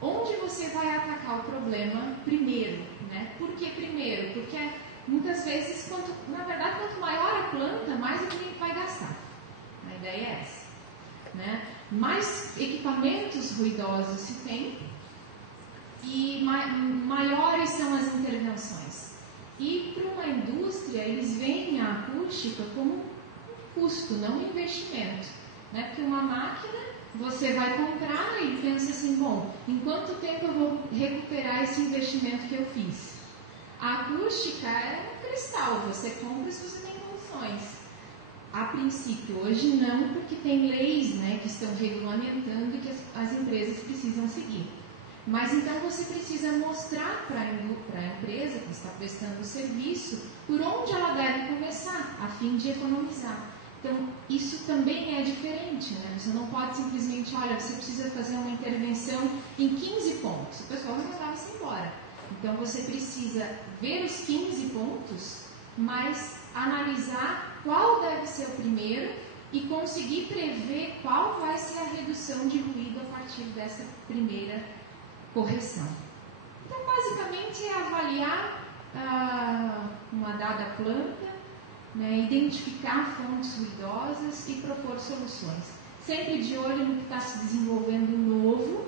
onde você vai atacar o problema primeiro, né? Por que primeiro? Porque muitas vezes, na verdade, quanto maior a planta, mais o cliente vai gastar. A ideia é essa, né? Mais equipamentos ruidosos se tem e maiores são as intervenções. E para uma indústria, eles veem a acústica como um custo, não um investimento. Né? Porque uma máquina, você vai comprar e pensa assim, bom, em quanto tempo eu vou recuperar esse investimento que eu fiz? A acústica é um cristal, você compra se você tem condições. A princípio, hoje não, porque tem leis, né, que estão regulamentando e que as empresas precisam seguir. Mas então você precisa mostrar para a empresa que está prestando o serviço por onde ela deve começar, a fim de economizar. Então, isso também é diferente, né? Você não pode simplesmente, olha, você precisa fazer uma intervenção em 15 pontos. O pessoal vai mandar você embora. Então, você precisa ver os 15 pontos, mas analisar qual deve ser o primeiro e conseguir prever qual vai ser a redução de ruído a partir dessa primeira correção. Então, basicamente, é avaliar uma dada planta, né, identificar fontes ruidosas e propor soluções. Sempre de olho no que está se desenvolvendo novo,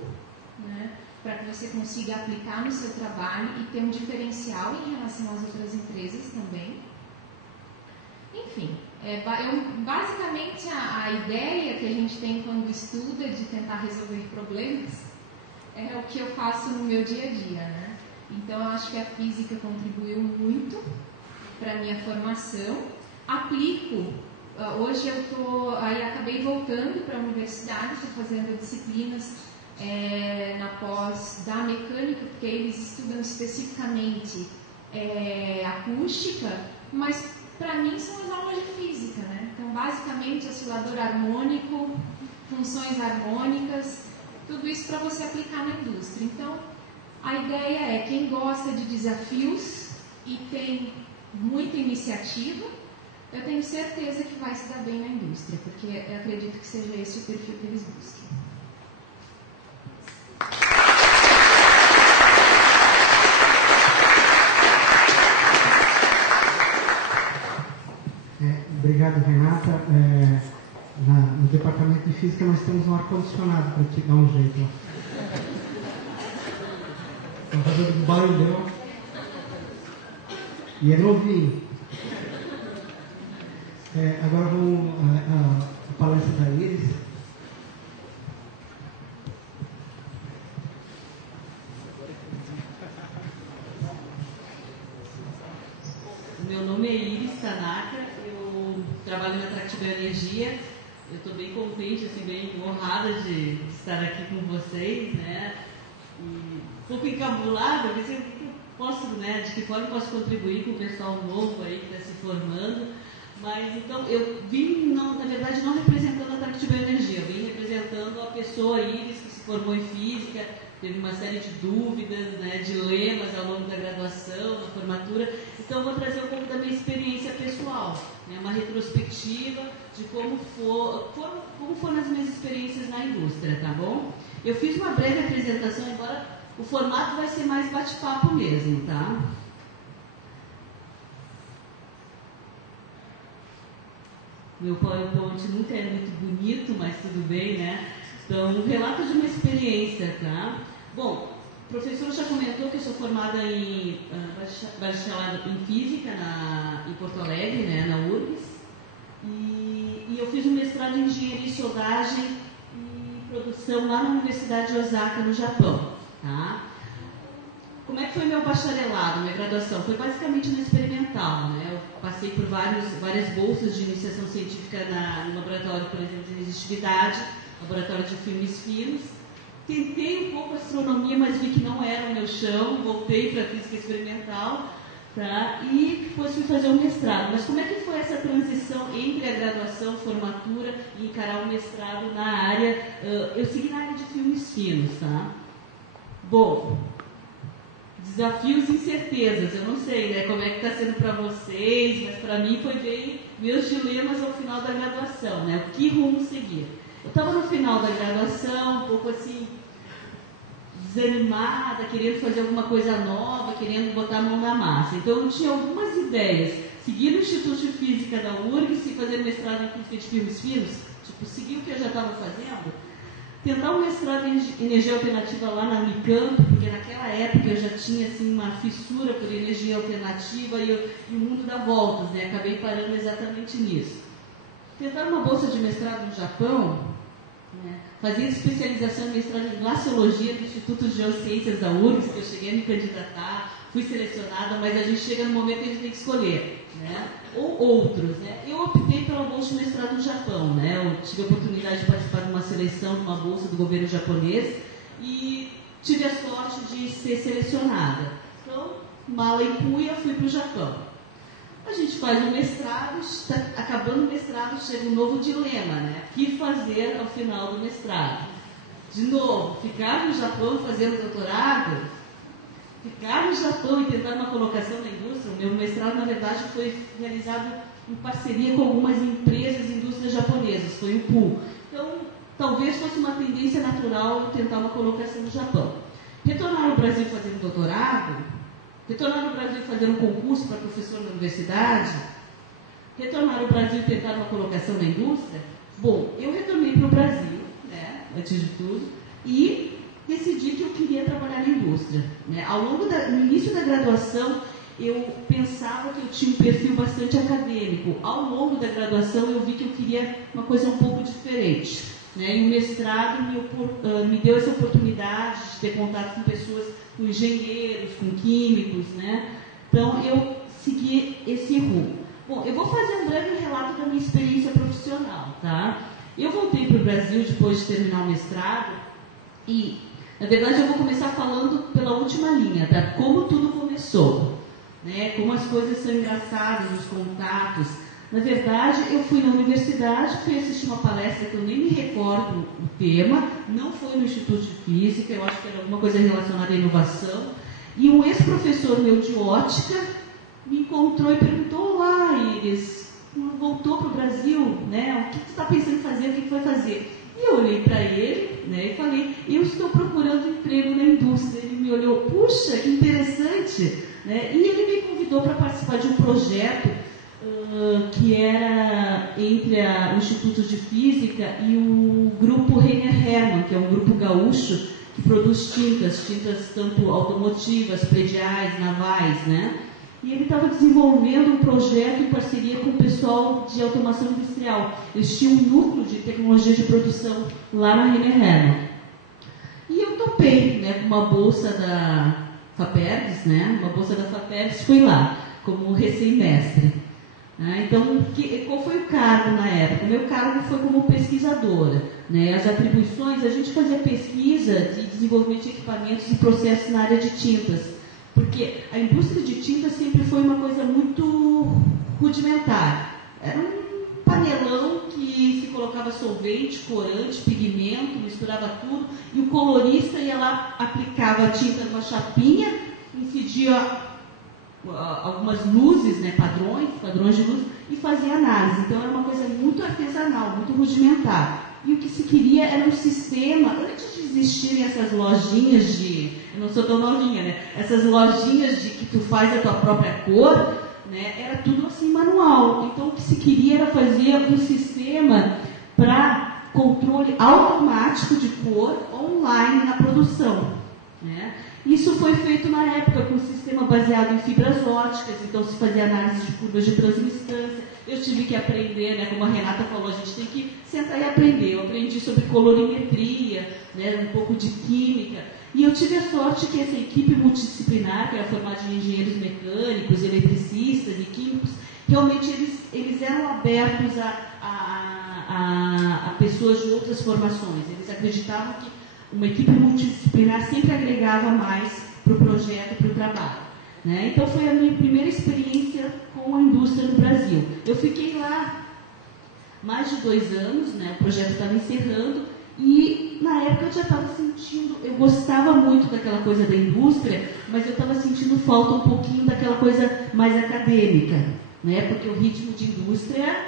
né, para que você consiga aplicar no seu trabalho e ter um diferencial em relação às outras empresas também. Enfim, basicamente a ideia que a gente tem quando estuda de tentar resolver problemas é o que eu faço no meu dia a dia, né? Então, eu acho que a física contribuiu muito para a minha formação. Aplico, hoje eu acabei voltando para a universidade, estou fazendo disciplinas na pós da mecânica, porque eles estudam especificamente acústica, mas para mim são as aulas de física, né? Então, basicamente, oscilador harmônico, funções harmônicas, tudo isso para você aplicar na indústria. Então, a ideia é, quem gosta de desafios e tem muita iniciativa, eu tenho certeza que vai se dar bem na indústria, porque eu acredito que seja esse o perfil que eles busquem. Obrigado, Renata. No departamento de física nós temos um ar-condicionado para te dar um jeito. Estamos fazendo um barulhão. E é novinho. Agora vamos a palestra da Iris. Meu nome é Iris Tanaka, eu trabalho na Tractibel Energia. Eu estou bem contente, assim, bem honrada de estar aqui com vocês, né? E um pouco encabulada, ver se eu posso, né, de que forma eu posso contribuir com o pessoal novo aí que está se formando. Mas então eu vim, na verdade, não representando a Tractibel Energia, eu vim representando a pessoa Iris que se formou em física, teve uma série de dúvidas, né, dilemas ao longo da graduação, na formatura. Então eu vou trazer um pouco da minha experiência pessoal, né, uma retrospectiva de como foram as minhas experiências na indústria, tá bom? Eu fiz uma breve apresentação, embora o formato vai ser mais bate-papo mesmo, tá? Meu PowerPoint nunca é muito bonito, mas tudo bem, né? Então, um relato de uma experiência, tá? Bom, o professor já comentou que eu sou formada em bacharelado em Física em Porto Alegre, né, na URGS. E eu fiz um mestrado em Engenharia e Soldagem e Produção lá na Universidade de Osaka, no Japão, tá? Como é que foi meu bacharelado, minha graduação? Foi basicamente no experimental, né? Eu passei por várias bolsas de iniciação científica no laboratório, por exemplo, de resistividade, laboratório de filmes finos. Tentei um pouco astronomia, mas vi que não era o meu chão, voltei para a física experimental, tá? E depois fui fazer um mestrado. Mas como é que foi essa transição entre a graduação, formatura e encarar o mestrado na área? Eu segui na área de filmes finos, tá? Bom, desafios e incertezas, eu não sei, né, como é que está sendo para vocês, mas para mim foi bem meus dilemas ao final da graduação, né, o que rumo seguir. Eu estava no final da graduação, um pouco assim, desanimada, querendo fazer alguma coisa nova, querendo botar a mão na massa. Então eu tinha algumas ideias, seguir no Instituto de Física da URGS e fazer mestrado em Física de Filmes Finos, tipo, seguir o que eu já estava fazendo. tentar um mestrado em energia alternativa lá na Unicamp, porque naquela época eu já tinha assim, uma fissura por energia alternativa e o mundo dá voltas, né? Acabei parando exatamente nisso. Tentar uma bolsa de mestrado no Japão, né? Fazer especialização em mestrado em glaciologia no Instituto de Geociências da URGS, que eu cheguei a me candidatar, fui selecionada, mas a gente chega no momento que a gente tem que escolher, né? Ou outros, né? Eu optei pela bolsa de mestrado no Japão, né? Eu tive a oportunidade de participar de uma seleção, de uma bolsa do governo japonês e tive a sorte de ser selecionada. Então, mala e cuia, fui para o Japão. A gente faz um mestrado, está acabando o mestrado, chega um novo dilema, né? O que fazer ao final do mestrado? De novo, ficar no Japão fazendo doutorado? Ficar no Japão e tentar uma colocação na indústria? O meu mestrado, na verdade, foi realizado em parceria com algumas empresas e indústrias japonesas, foi um pool. Então, talvez fosse uma tendência natural tentar uma colocação no Japão. Retornar ao Brasil fazendo doutorado, retornar ao Brasil fazer um concurso para professor na universidade, retornar ao Brasil e tentar uma colocação na indústria. Bom, eu retornei para o Brasil, né, antes de tudo, e decidi que eu queria trabalhar na indústria, né? No início da graduação, eu pensava que eu tinha um perfil bastante acadêmico. Ao longo da graduação, eu vi que eu queria uma coisa um pouco diferente, né? E o mestrado me deu essa oportunidade de ter contato com pessoas, com engenheiros, com químicos, né? Então, eu segui esse rumo. Bom, eu vou fazer um breve relato da minha experiência profissional, tá? Eu voltei para o Brasil depois de terminar o mestrado e, na verdade, eu vou começar falando pela última linha, tá? Como tudo começou, né? Como as coisas são engraçadas, os contatos. Na verdade, eu fui na universidade, fui assistir uma palestra que eu nem me recordo o tema, não foi no Instituto de Física, eu acho que era alguma coisa relacionada à inovação, e um ex-professor meu de ótica me encontrou e perguntou: olá, Iris, voltou para o Brasil, né? O que você está pensando em fazer, o que vai fazer? E eu olhei para ele, né, e falei: eu estou procurando emprego na indústria. Ele me olhou: puxa, que interessante, né? E ele me convidou para participar de um projeto que era entre o Instituto de Física e o grupo Reiner Hermann, que é um grupo gaúcho que produz tintas tanto automotivas, prediais, navais, né? E ele estava desenvolvendo um projeto em parceria com o pessoal de automação industrial. Eles tinham um núcleo de tecnologia de produção lá na Reiner Hermann. E eu topei, né, com uma bolsa da FAPERGS, né? Uma bolsa da FAPERGS, fui lá como recém-mestre. Então, qual foi o cargo na época? O meu cargo foi como pesquisadora, né? As atribuições, a gente fazia pesquisa de desenvolvimento de equipamentos e processos na área de tintas, porque a indústria de tintas sempre foi uma coisa muito rudimentar. Era um panelão que se colocava solvente, corante, pigmento, misturava tudo, e o colorista ia lá, aplicava a tinta numa chapinha, incidia algumas luzes, né, padrões de luz, e fazia análise. Então era uma coisa muito artesanal, muito rudimentar. E o que se queria era um sistema, antes de existirem essas lojinhas eu não sou tão novinha, né? Essas lojinhas de que tu faz a tua própria cor, né? Era tudo assim manual. Então o que se queria era fazer um sistema para controle automático de cor online na produção, né? Isso foi feito na época com um sistema baseado em fibras ópticas, então se fazia análise de curvas de transmistância. Eu tive que aprender, né, como a Renata falou, a gente tem que sentar e aprender. Eu aprendi sobre colorimetria, né, um pouco de química, e eu tive a sorte que essa equipe multidisciplinar, que era formada de engenheiros mecânicos, eletricistas e químicos, realmente eles eram abertos a pessoas de outras formações. Eles acreditavam que uma equipe multidisciplinar sempre agregava mais para o projeto, para o trabalho, né? Então foi a minha primeira experiência com a indústria no Brasil. Eu fiquei lá mais de 2 anos, né? O projeto estava encerrando e na época eu já estava sentindo, eu gostava muito daquela coisa da indústria, mas eu estava sentindo falta um pouquinho daquela coisa mais acadêmica, né? Porque o ritmo de indústria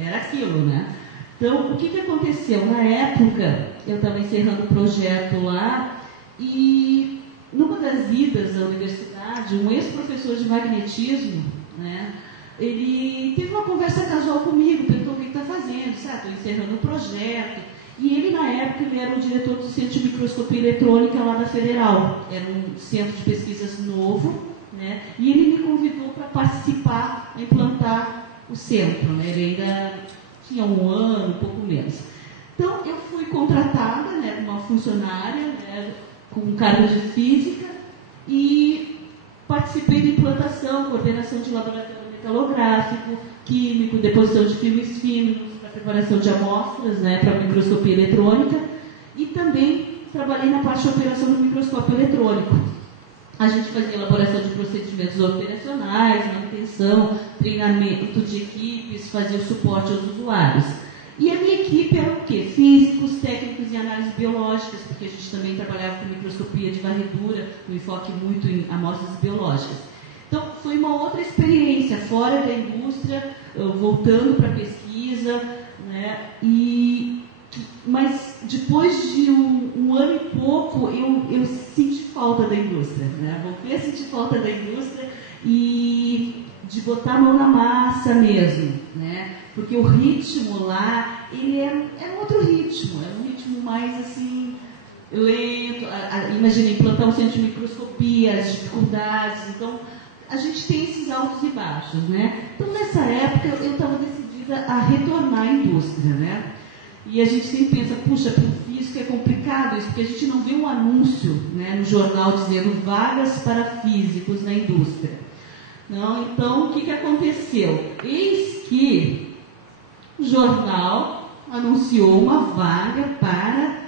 era aquilo, né? Então, o que aconteceu? Na época, eu estava encerrando o projeto lá e, numa das idas à universidade, um ex-professor de magnetismo, né, ele teve uma conversa casual comigo, perguntou o que está fazendo, estou encerrando o projeto. E ele, na época, ele era o diretor do Centro de Microscopia Eletrônica lá da Federal. Era um centro de pesquisas novo, né? E ele me convidou para participar, implantar o centro, né? Ele ainda tinha 1 ano, um pouco menos. Então, eu fui contratada, né, uma funcionária, né, com cargo de física, e participei da implantação, coordenação de laboratório metalográfico, químico, deposição de filmes finos, para preparação de amostras, né, para microscopia eletrônica, e também trabalhei na parte de operação do microscópio eletrônico. A gente fazia elaboração de procedimentos operacionais, manutenção, treinamento de equipes, fazia o suporte aos usuários. E a minha equipe era o quê? Físicos, técnicos em análises biológicas, porque a gente também trabalhava com microscopia de varredura, com enfoque muito em amostras biológicas. Então, foi uma outra experiência, fora da indústria, voltando para a pesquisa, né? Mas depois de um ano e pouco, eu senti falta da indústria, né? Voltei a sentir falta da indústria e de botar a mão na massa mesmo, né? Porque o ritmo lá, ele era outro ritmo, era um ritmo mais assim, lento. Imagina, implantar um centro de microscopia, as dificuldades. Então, a gente tem esses altos e baixos, né? Então, nessa época, eu estava decidida a retornar à indústria, né? E a gente sempre pensa, puxa, para o físico é complicado isso, porque a gente não vê um anúncio, né, no jornal dizendo vagas para físicos na indústria. Não, então, o que aconteceu? Eis que o jornal anunciou uma vaga para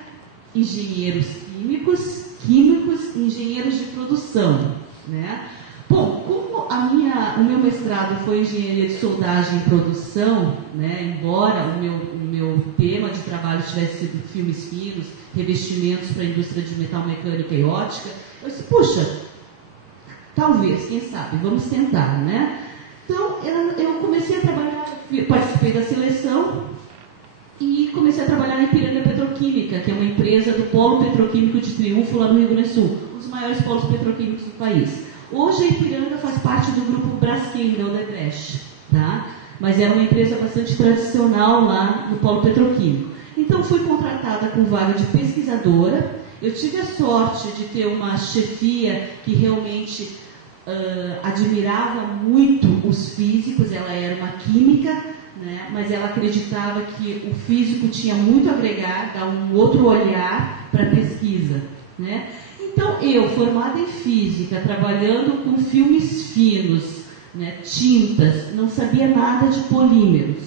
engenheiros químicos e engenheiros de produção, né? Bom, como o meu mestrado foi engenharia de soldagem e produção, né, embora o meu tema de trabalho tivesse sido filmes finos, revestimentos para a indústria de metal mecânica e ótica, eu disse, puxa, talvez, quem sabe, vamos tentar, né? Então, eu comecei a trabalhar, participei da seleção e comecei a trabalhar na Ipiranga Petroquímica, que é uma empresa do Polo Petroquímico de Triunfo, lá no Rio Grande do Sul, um dos maiores polos petroquímicos do país. Hoje a Ipiranga faz parte do grupo Braskem, da Odebrecht, tá? Mas era uma empresa bastante tradicional lá no polo petroquímico. Então, fui contratada com vaga de pesquisadora. Eu tive a sorte de ter uma chefia que realmente admirava muito os físicos. Ela era uma química, né? Mas ela acreditava que o físico tinha muito a agregar, dar um outro olhar para a pesquisa, né? Então, eu, formada em física, trabalhando com filmes finos, né, tintas, não sabia nada de polímeros.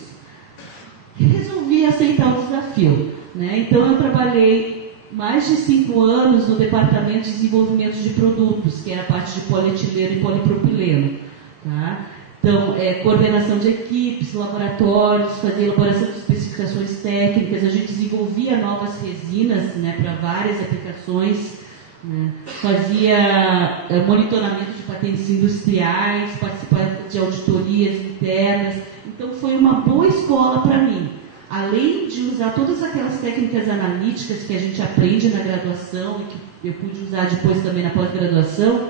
Resolvi aceitar o desafio, né? Então, eu trabalhei mais de 5 anos no departamento de desenvolvimento de produtos, que era a parte de polietileno e polipropileno, tá? Então, coordenação de equipes, laboratórios, fazia elaboração de especificações técnicas, a gente desenvolvia novas resinas, né, para várias aplicações, né? Fazia monitoramento de patentes industriais, participava de auditorias internas. Então, foi uma boa escola para mim. Além de usar todas aquelas técnicas analíticas que a gente aprende na graduação e que eu pude usar depois também na pós-graduação,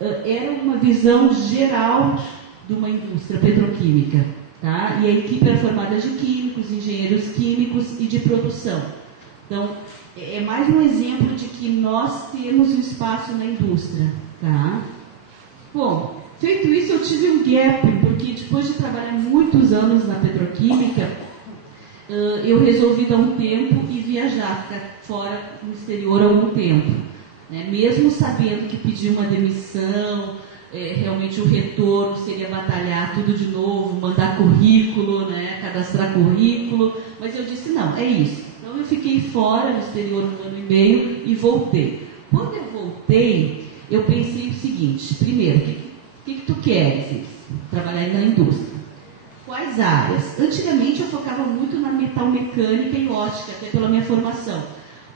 era uma visão geral de uma indústria petroquímica, tá? E a equipe era formada de químicos, engenheiros químicos e de produção. Então, é mais um exemplo de que nós temos um espaço na indústria, tá? Bom, feito isso, eu tive um gap, porque depois de trabalhar muitos anos na petroquímica, eu resolvi dar um tempo e viajar, ficar fora no exterior há algum tempo, né? Mesmo sabendo que pedir uma demissão, realmente o retorno seria batalhar tudo de novo, mandar currículo, né? Cadastrar currículo, mas eu disse, não, é isso. Então, eu fiquei fora no exterior 1 ano e meio e voltei. Quando eu voltei, eu pensei o seguinte, primeiro, o que tu queres? Trabalhar na indústria. Quais áreas? Antigamente, eu focava muito na metal mecânica e ótica, até pela minha formação.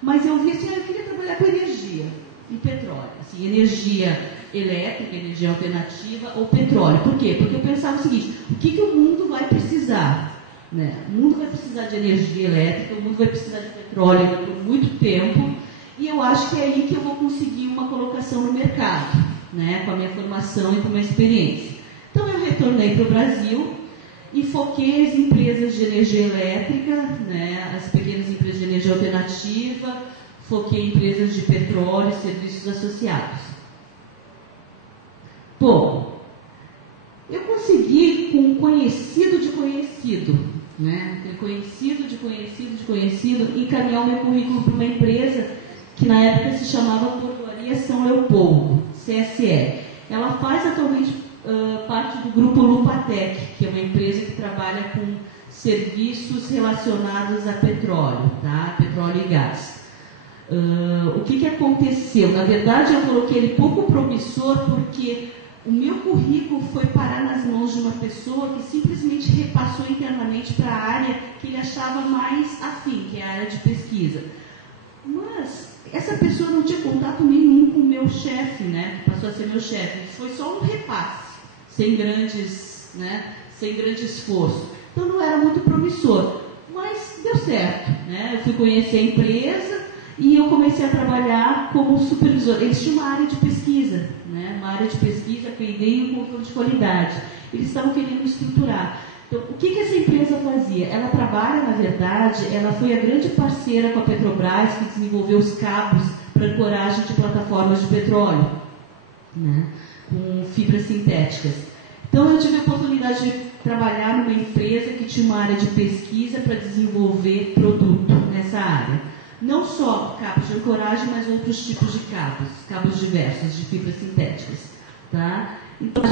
Mas eu vi assim, eu queria trabalhar com energia e petróleo. Assim, energia elétrica, energia alternativa ou petróleo. Por quê? Porque eu pensava o seguinte, o que o mundo vai precisar? Né? O mundo vai precisar de energia elétrica, o mundo vai precisar de petróleo por muito tempo, e eu acho que é aí que eu vou conseguir uma colocação no mercado, né? Com a minha formação e com a minha experiência. Então, eu retornei para o Brasil e foquei as empresas de energia elétrica, né? As pequenas empresas de de alternativa, foquei em empresas de petróleo e serviços associados. Bom, eu consegui com um conhecido de conhecido, né? Aquele conhecido de conhecido de conhecido, encaminhar o meu currículo para uma empresa que na época se chamava Portuaria São Leopoldo, CSE. Ela faz atualmente parte do grupo Lupatec, que é uma empresa que trabalha com serviços relacionados a petróleo, tá? Petróleo e gás. O que aconteceu? Na verdade, eu coloquei ele pouco promissor porque o meu currículo foi parar nas mãos de uma pessoa que simplesmente repassou internamente para a área que ele achava mais afim, que é a área de pesquisa. Mas essa pessoa não tinha contato nenhum com o meu chefe, né, que passou a ser meu chefe. Foi só um repasse, sem grande esforço. Então não era muito promissor, mas deu certo, né? Eu fui conhecer a empresa e eu comecei a trabalhar como supervisor. Eles tinham uma área de pesquisa, né? Uma área de pesquisa, P&D e controle de qualidade. Eles estavam querendo estruturar. Então, o que essa empresa fazia? Ela trabalha, na verdade, ela foi a grande parceira com a Petrobras, que desenvolveu os cabos para ancoragem de plataformas de petróleo, né? Com fibras sintéticas. Então, eu tive a oportunidade de trabalhar numa empresa que tinha uma área de pesquisa para desenvolver produto nessa área. Não só cabos de ancoragem, mas outros tipos de cabos diversos, de fibras sintéticas. Tá? Então,